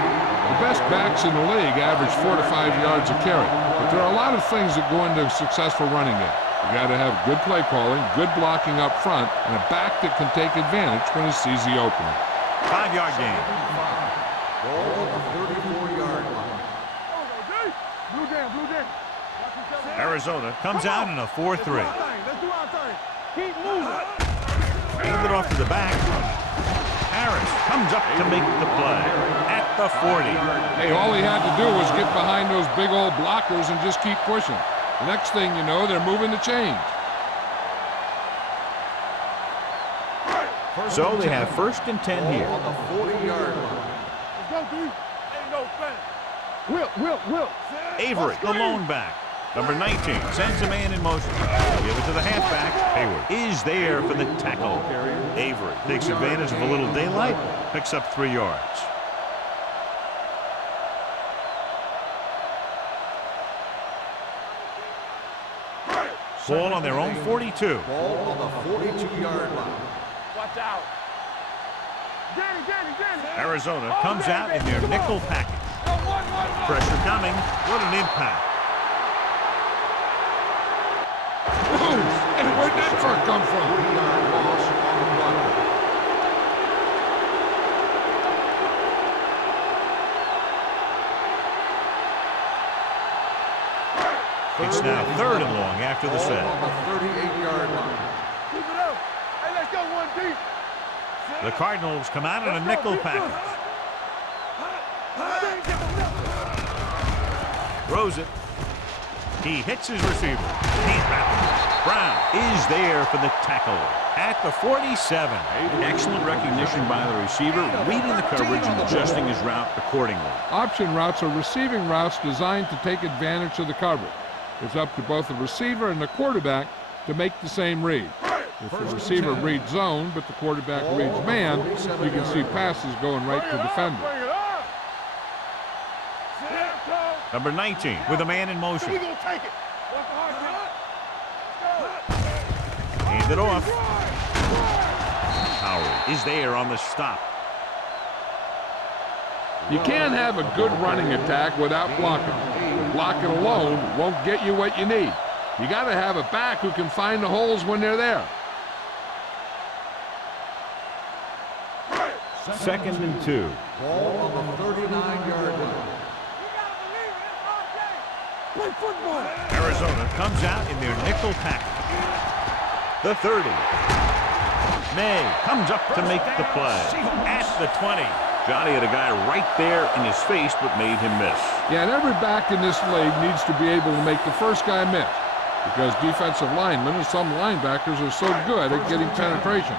The best backs in the league average 4 to 5 yards a carry. But there are a lot of things that go into a successful running game. You got to have good play calling, good blocking up front, and a back that can take advantage when he sees the opening. 5-yard gain. Ball on the 34-yard line. Blue jam, blue jam. Arizona comes out in a 4-3. Let's do our thing. Keep moving. Hand it off to the back. Harris comes up to make the play at the 40. Hey, all he had to do was get behind those big old blockers and just keep pushing. The next thing you know, they're moving the chains. So they have 1st and 10 here. On the 40-yard line. Let's go, dude. Ain't no fence. Will. Avery, the lone back. Number 19 sends a man in motion. Give it to the halfback. Hayward is there for the tackle. Avery takes advantage of a little daylight, picks up 3 yards. Ball on their own 42. Ball on the 42-yard line. Watch out. Danny. Arizona comes out in their nickel package. Pressure coming. What an impact. And where'd that truck come from? 40-yard loss on the run. It's now 3rd and long after the Ball set. on the 38-yard line. Keep it up. Hey, let's go one deep. The Cardinals come out in a nickel package. Throws it. He hits his receiver. Can't wrap it. Brown is there for the tackle at the 47. Excellent recognition by the receiver, reading the coverage and adjusting his route accordingly. Option routes are receiving routes designed to take advantage of the coverage. It's up to both the receiver and the quarterback to make the same read. If the receiver reads zone, but the quarterback reads man, you can see passes going right to defender. Bring it up. Number 19 with a man in motion. We gonna take it. Watch the heart beat. Hand it off. Howard is there on the stop. You can't have a good running attack without blocking. Blocking alone won't get you what you need. You got to have a back who can find the holes when they're there. Second and 2. Ball on the 39-yard line. Play football. Arizona comes out in their nickel package. The 30. May comes up to make the play. At the 20. Johnny had a guy right there in his face, but made him miss. Yeah, and every back in this league needs to be able to make the first guy miss, because defensive linemen and some linebackers are so good at getting penetration.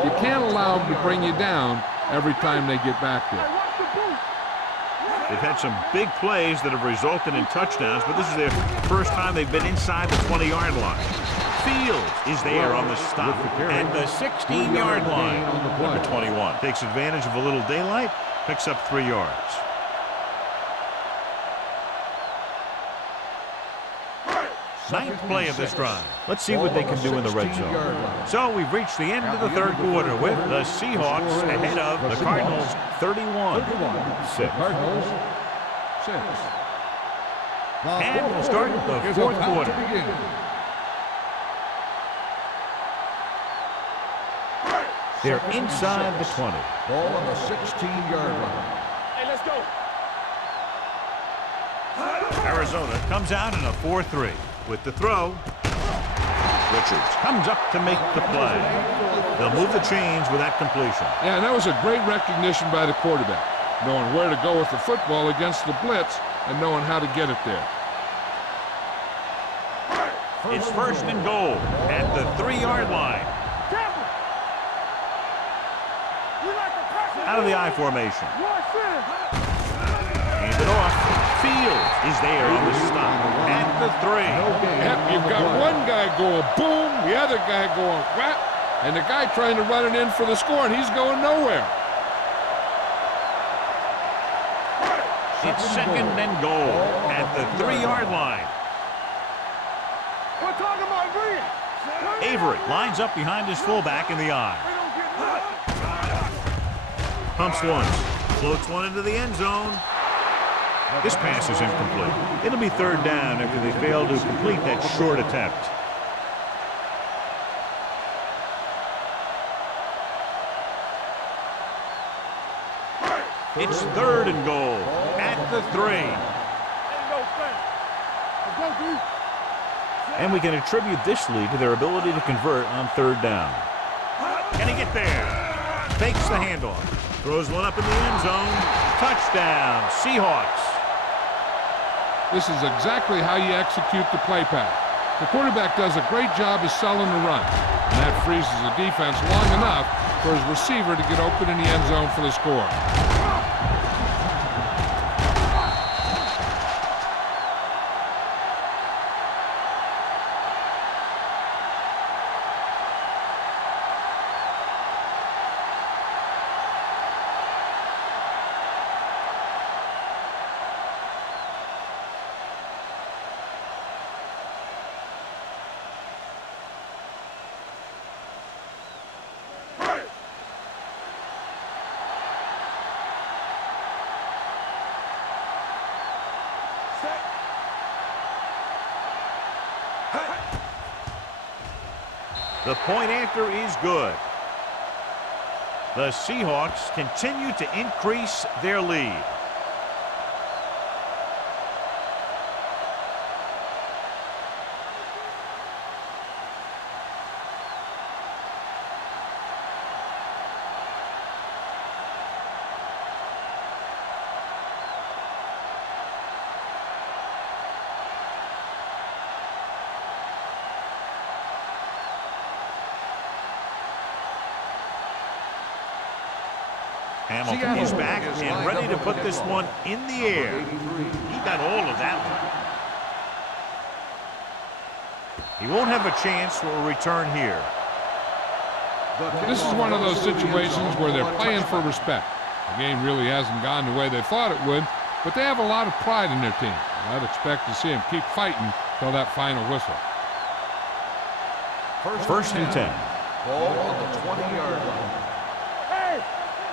You can't allow them to bring you down every time they get back there. They've had some big plays that have resulted in touchdowns, but this is their first time they've been inside the 20-yard line. Fields is there on the stop at the 16-yard line. Number 21 takes advantage of a little daylight, picks up 3 yards. Ninth play of this drive. Let's see what they can do in the red zone. So we've reached the end of the third quarter with the Seahawks ahead of the Cardinals 31-6. Cardinals 6. And we'll start the fourth quarter. They're inside the 20. Ball on the 16-yard line. Hey, let's go. Arizona comes out in a 4-3 with the throw. Richards comes up to make the play. They'll move the chains with that completion. Yeah, and that was a great recognition by the quarterback, knowing where to go with the football against the blitz and knowing how to get it there. It's first and goal at the 3-yard line. Out of the I formation. Hand it off. Fields is there on the stop at the 3. Yep, you've got one guy going boom, the other guy going whap, and the guy trying to run it in for the score, and he's going nowhere. It's second and goal at the 3-yard line. We're talking about green. Avery lines up behind his fullback in the I. Pumps once, floats one into the end zone. This pass is incomplete. It'll be third down after they fail to complete that short attempt. It's third and goal at the 3. And we can attribute this lead to their ability to convert on third down. Can he get there? Fakes the handoff. Throws one up in the end zone. Touchdown, Seahawks. This is exactly how you execute the play pass. The quarterback does a great job of selling the run, and that freezes the defense long enough for his receiver to get open in the end zone for the score. The point after is good. The Seahawks continue to increase their lead. Hamilton is back and ready to put this one in the air. He got all of that one. He won't have a chance for a return here. This is one of those situations where they're playing for respect. The game really hasn't gone the way they thought it would, but they have a lot of pride in their team. I'd expect to see them keep fighting till that final whistle. First and 10. Ball on the 20-yard line. Hey,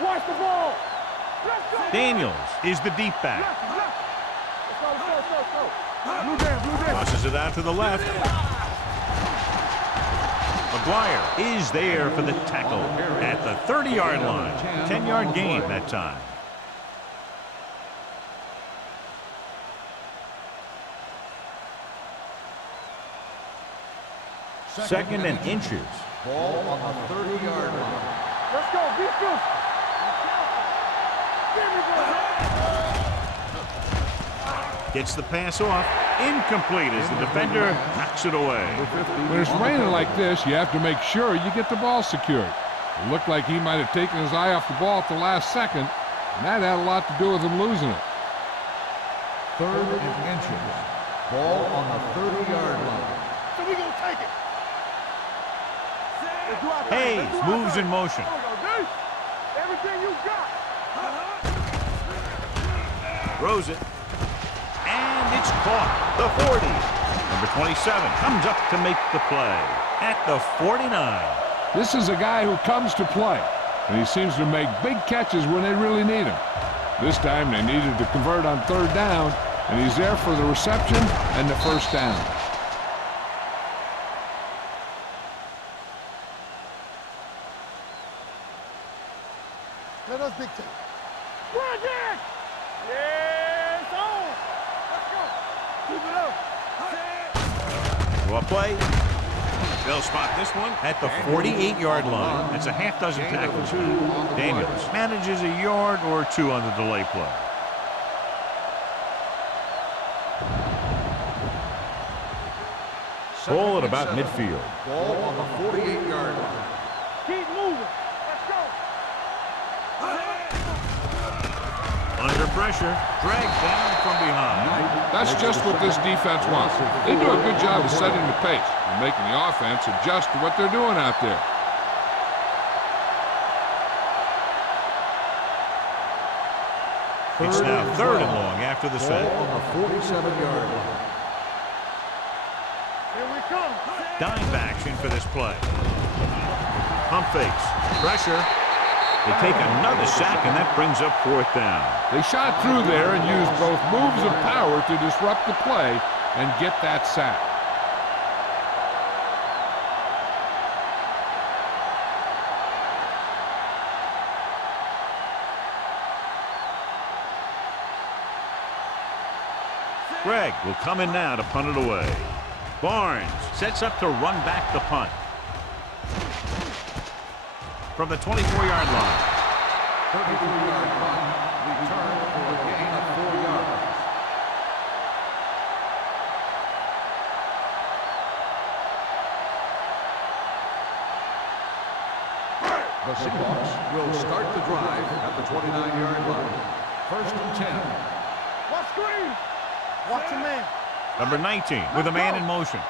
watch the ball. Daniels is the deep back. Let's go, let's go, let's go. Blue down, blue down. Crosses it out to the left. McGuire is there for the tackle at the 30-yard line. 10-yard gain that time. Second and inches. Ball on the 30-yard line. Let's go, be good. Give me ball. Gets the pass off. Incomplete as the defender knocks it away. When it's raining like this, you have to make sure you get the ball secured. It looked like he might have taken his eye off the ball at the last second, and that had a lot to do with him losing it. 3rd and inches. Ball on the 30-yard line. So we gonna take it. Let's do our thing. Hayes Let's do our moves thing. in motion. There we go, D. Everything you got. Throws it. And it's caught. The 40. Number 27 comes up to make the play at the 49. This is a guy who comes to play, and he seems to make big catches when they really need him. This time they needed to convert on 3rd down, and he's there for the reception and the 1st down. Let us dictate. Run, Jack! Yeah, it's on. Let's go. Keep it up. Well play. They'll spot this one at the 48-yard line. That's a half dozen tackles. Daniels manages a yard or 2 on the delay play. Ball at about midfield. Ball on the 48-yard line. Keep moving. Let's go. Under pressure, dragged down from behind. That's just what this defense wants. They do a good job of setting the pace and making the offense adjust to what they're doing out there. It's now 3rd and long after the set. Ball on the 47-yard line. Here we come. Dime backs in for this play. Pump fakes. Pressure. They take another sack, and that brings up 4th down. They shot through there and used both moves of power to disrupt the play and get that sack. Gregg will come in now to punt it away. Barnes sets up to run back the punt. From the 24-yard line. 33-yard punt. Return for a gain of 4 yards. The Seahawks will start the drive at the 29-yard line. 1st and 10. Watch screen. Watch the man. Number 19 with a man in motion.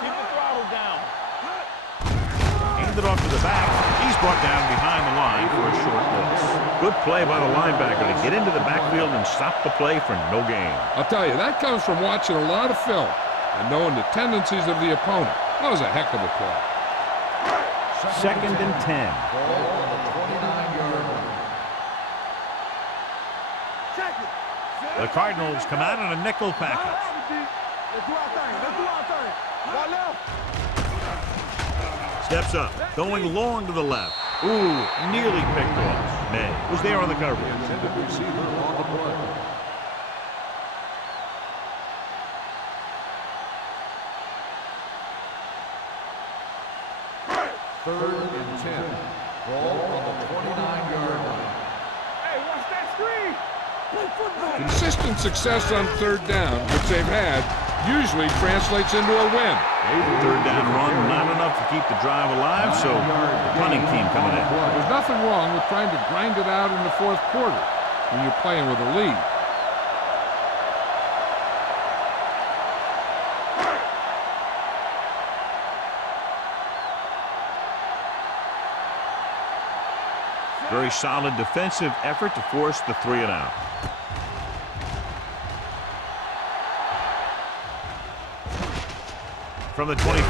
Keep the throttle down. Handed off to the back. He's brought down behind the line for a short loss. Good play by the linebacker to get into the backfield and stop the play for no gain. I'll tell you, that comes from watching a lot of film and knowing the tendencies of the opponent. That was a heck of a play. 2nd and 10. Ball on the 29-yard line. Check it. The Cardinals come out in a nickel package. Let's do our thing. Let's do our thing. Right left. Steps up, going long to the left. Ooh, nearly picked off. May was there on the coverage. Intended receiver on the play. Third and 10. Ball on the 29-yard line. Hey, watch that screen. Play football. Consistent success on 3rd down, which they've had, usually translates into a win. 3rd down run, not enough to keep the drive alive, so the punting team coming in. There's nothing wrong with trying to grind it out in the 4th quarter when you're playing with a lead. Very solid defensive effort to force the 3 and out. From the 24.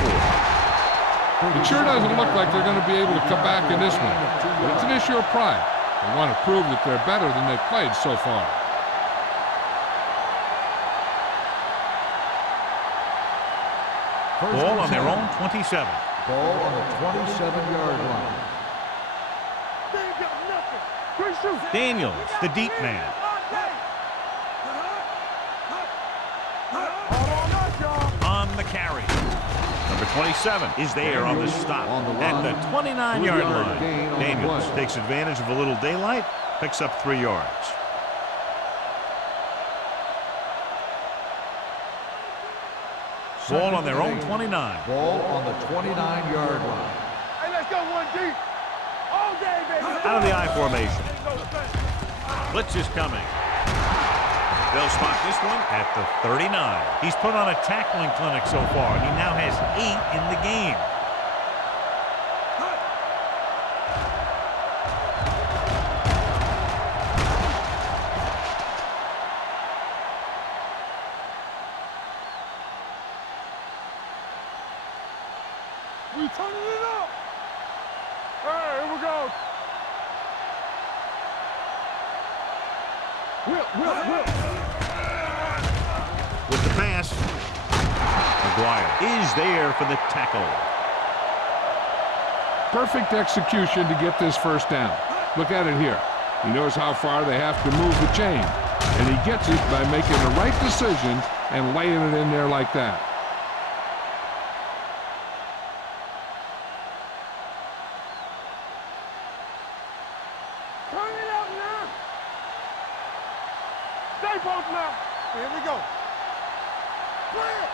It sure doesn't look like they're going to be able to come back in this one. But it's an issue of pride. They want to prove that they're better than they've played so far. Ball on their own 27. Ball on the 27-yard line. They ain't got nothing. Great shoot. Daniels, the deep man. Hold on us, y'all. On the carry. Number 27 is there on the stop on the at run. the 29-yard 3-yard line. gain on the Daniels play. takes advantage of a little daylight, picks up 3 yards. Ball on their own 29. Ball on the 29-yard line. Hey, let's go one deep. All day, baby. Out of the I formation. Blitz is coming. They'll spot this one at the 39. He's put on a tackling clinic so far. He now has 8 in the game. We turning it up. Hey, here we go. Whip. With the pass, McGuire is there for the tackle. Perfect execution to get this first down. Look at it here. He knows how far they have to move the chain, and he gets it by making the right decision and laying it in there like that. Turn it up now. Stay post now. Here we go. Clear.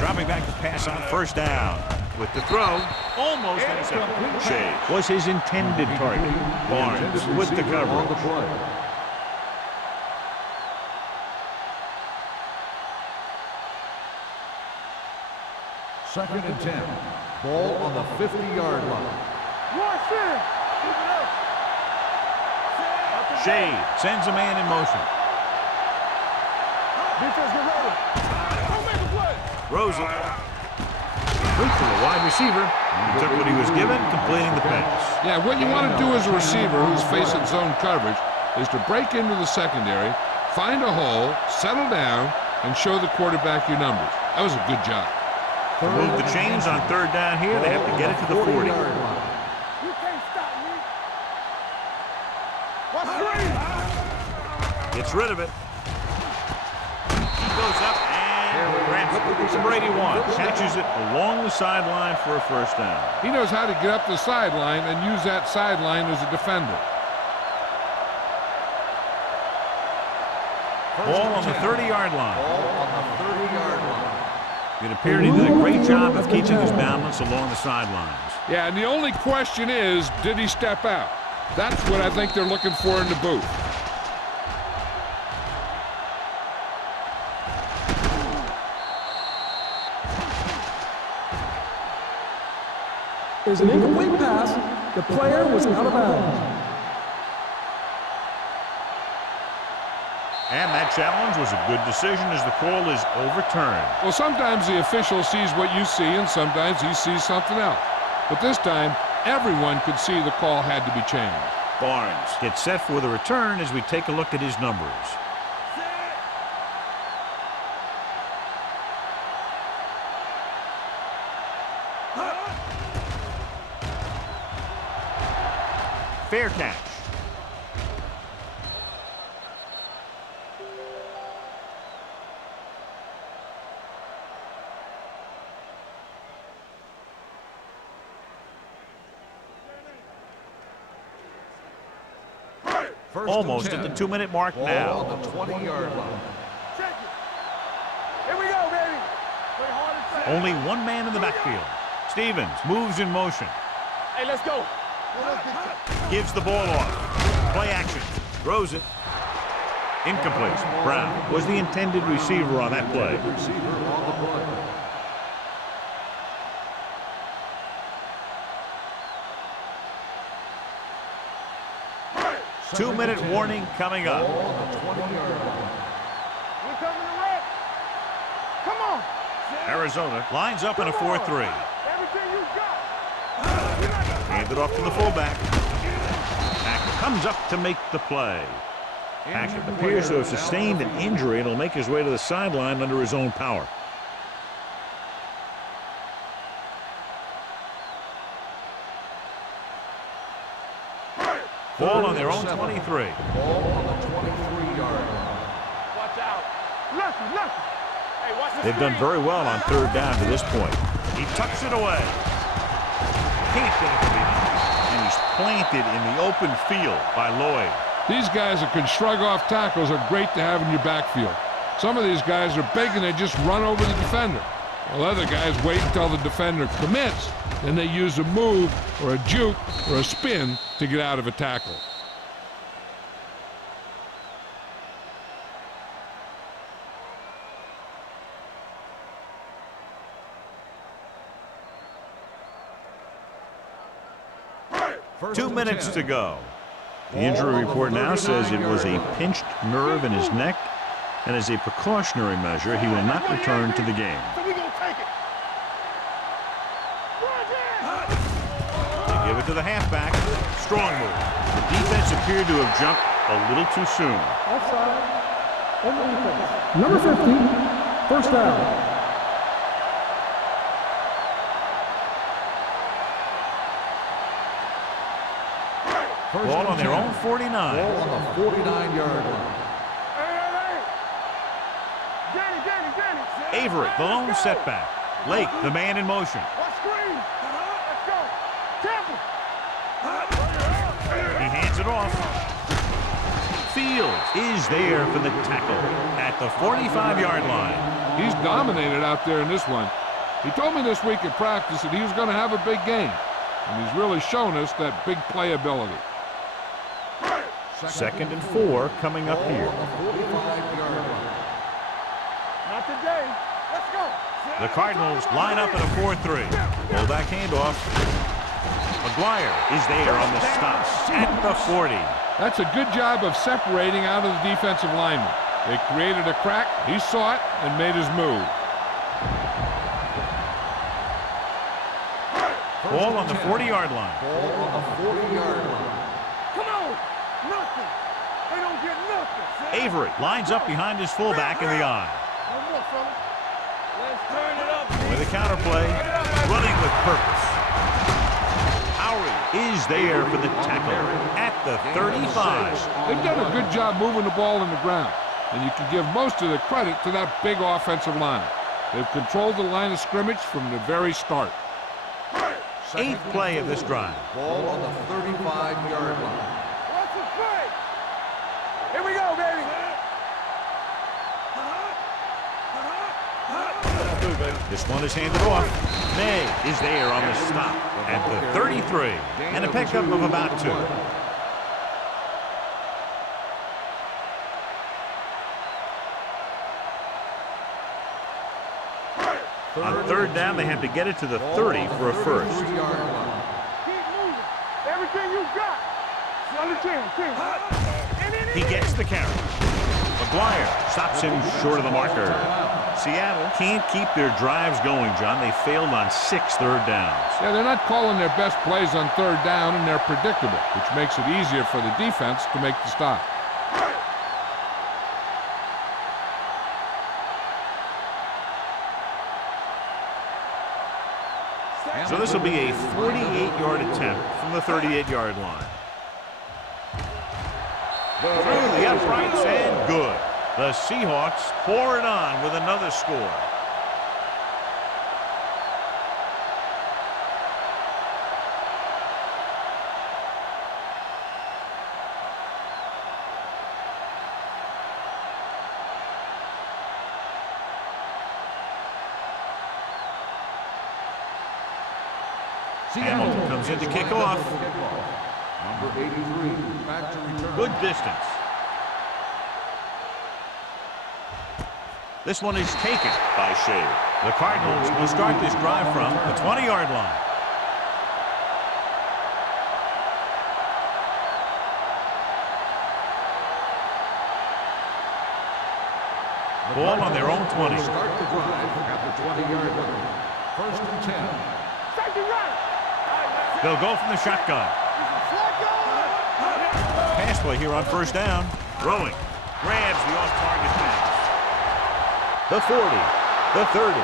Dropping back to pass on first down. With the throw, almost intercepted. Shea was his intended target. Barnes with the coverage. Second and 10. Ball on the 50-yard line. Watch it. Keep it up. Shea sends a man in motion. Defense get ready. Don't make a play. Throws it. Wait for the wide receiver. He took what he was given, completing the pass. Yeah, what you want to do as a receiver who's facing zone coverage is to break into the secondary, find a hole, settle down, and show the quarterback your numbers. That was a good job. To move the chains on third down here, they have to get it to the 40. You can't stop me. Watch three. Gets rid of it. He goes up and grabs it. To Brady one. Catches it along the sideline for a first down. He knows how to get up the sideline and use that sideline as a defender. Ball on the 30-yard line. Ball on the 30-yard line. It appeared he did a great job of keeping his balance along the sidelines. Yeah, and the only question is, did he step out? That's what I think they're looking for in the booth. Is an incomplete pass. The player was out of bounds. And that challenge was a good decision as the call is overturned. Well, sometimes the official sees what you see, and sometimes he sees something else. But this time, everyone could see the call had to be changed. Barnes gets set for the return as we take a look at his numbers. Fair catch. Almost at the 2-minute mark now. Ball on the 20-yard line. Check it. Here we go, baby. Play hard and fast. Only one man in the backfield. Stevens moves in motion. Hey, let's go. Gives the ball off. Play action. Throws it. Incomplete. Brown was the intended receiver on that play. Receiver on the play. Two-minute warning coming up. Ball on the 20-yard line. We coming to wreck. Come on. Arizona lines up in a 4-3. Everything you got. Handed off to the fullback. Hackett comes up to make the play. Hackett appears to have sustained an injury and will make his way to the sideline under his own power. Ball on their own 23. Ball on the 23-yard line. Watch out. Lucky. Hey, watch the They've done screen. very well on third down to this point. He tucks it away. Can't get it to be. And he's planted in the open field by Lloyd. These guys that can shrug off tackles are great to have in your backfield. Some of these guys are big and they just run over the defender. While other guys wait until the defender commits, then they use a move or a juke or a spin to get out of a tackle. First 2 and minutes 10. to go. The injury report now says it was a pinched nerve in his neck, and as a precautionary measure, he will not return to the game. So we gonna take it. They give it to the halfback. Strong move. The defense appeared to have jumped a little too soon. Offside. On the defense. Number 50, first down. First Ball and on their 10. own 49. Ball on the 49-yard line. Hey. Danny. Avery, the lone setback. Lake, the man in motion. Watch screen. Let's go. Temple. He hands it off. Fields is there for the tackle at the 45-yard line. He's dominated out there in this one. He told me this week at practice that he was going to have a big game, and he's really shown us that big playability. Second and 4 coming up here. Not today. Let's go. The Cardinals line up in a 4-3. Fullback handoff. McGuire is there on the stop at the 40. That's a good job of separating out of the defensive lineman. They created a crack, he saw it, and made his move. Ball on the 40-yard line. Ball on the 40-yard line. Come on. Nothing. They don't get nothing. Avery lines up behind his fullback in the eye. No more, fellas. Let's turn it up. With a counterplay, running with purpose. Howie is there for the tackle at the 35. They've done a good job moving the ball in the ground, and you can give most of the credit to that big offensive line. They've controlled the line of scrimmage from the very start. Eighth play of this drive. Ball on the 35-yard line. What's the play? Here we go, baby. This one is handed off. May is there on the stop at the 33. And a pickup of about 2. On third down, they have to get it to the 30 for a first. Keep moving. Everything you got. On the 10. He gets the carry. McGuire stops him short of the marker. Seattle can't keep their drives going, John. They failed on 6 third downs. Yeah, they're not calling their best plays on third down, and they're predictable, which makes it easier for the defense to make the stop. So this will be a 48-yard attempt from the 38-yard line. Through the uprights and good. The Seahawks pour it on with another score. Hamilton comes in to kick off. Number 83, back to return. Good distance. This one is taken by Shea. The Cardinals will start this drive from the 20-yard line. Ball on their own 20. Start the drive at the 20-yard line. First and 10. Safety right. They'll go from the shotgun. Pass play here on first down. Throwing. Grabs the off-target pass. The 40, the 30,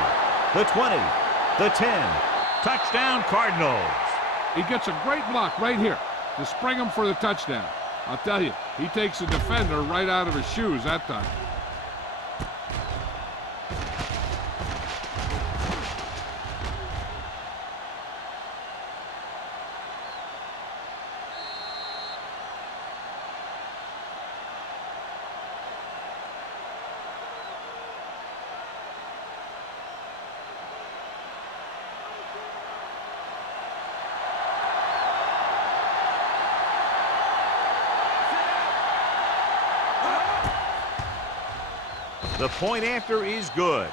the 20, the 10. Touchdown, Cardinals. He gets a great block right here. to spring him for the touchdown. I'll tell you, he takes the defender right out of his shoes that time. The point after is good.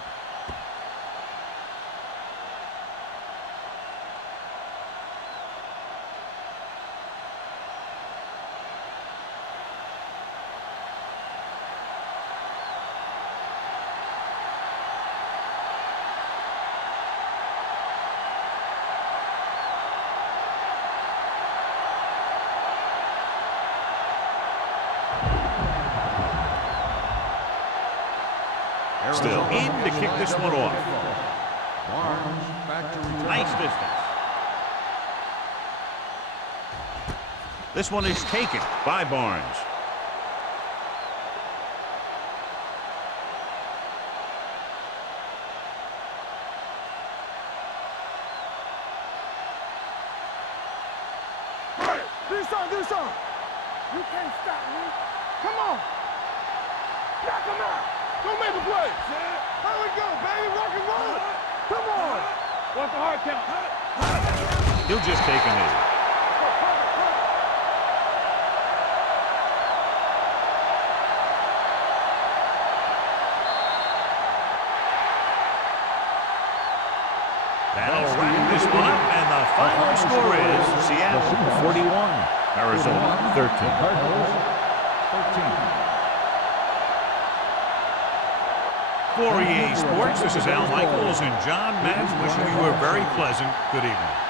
Still in to kick this one off. Barnes back to return. Nice distance. This one is taken by Barnes. Do something. You can't stop me. Come on. Knock him out. Go make a play. How we go, baby? Rock and roll. Come on. What's the hard count? He'll just take a knee. That'll wrap this one up, and the final score is Seattle 41, Arizona 13. Cardinals 13. For EA Sports, this is Al Michaels and John Madden wishing you a very pleasant good evening.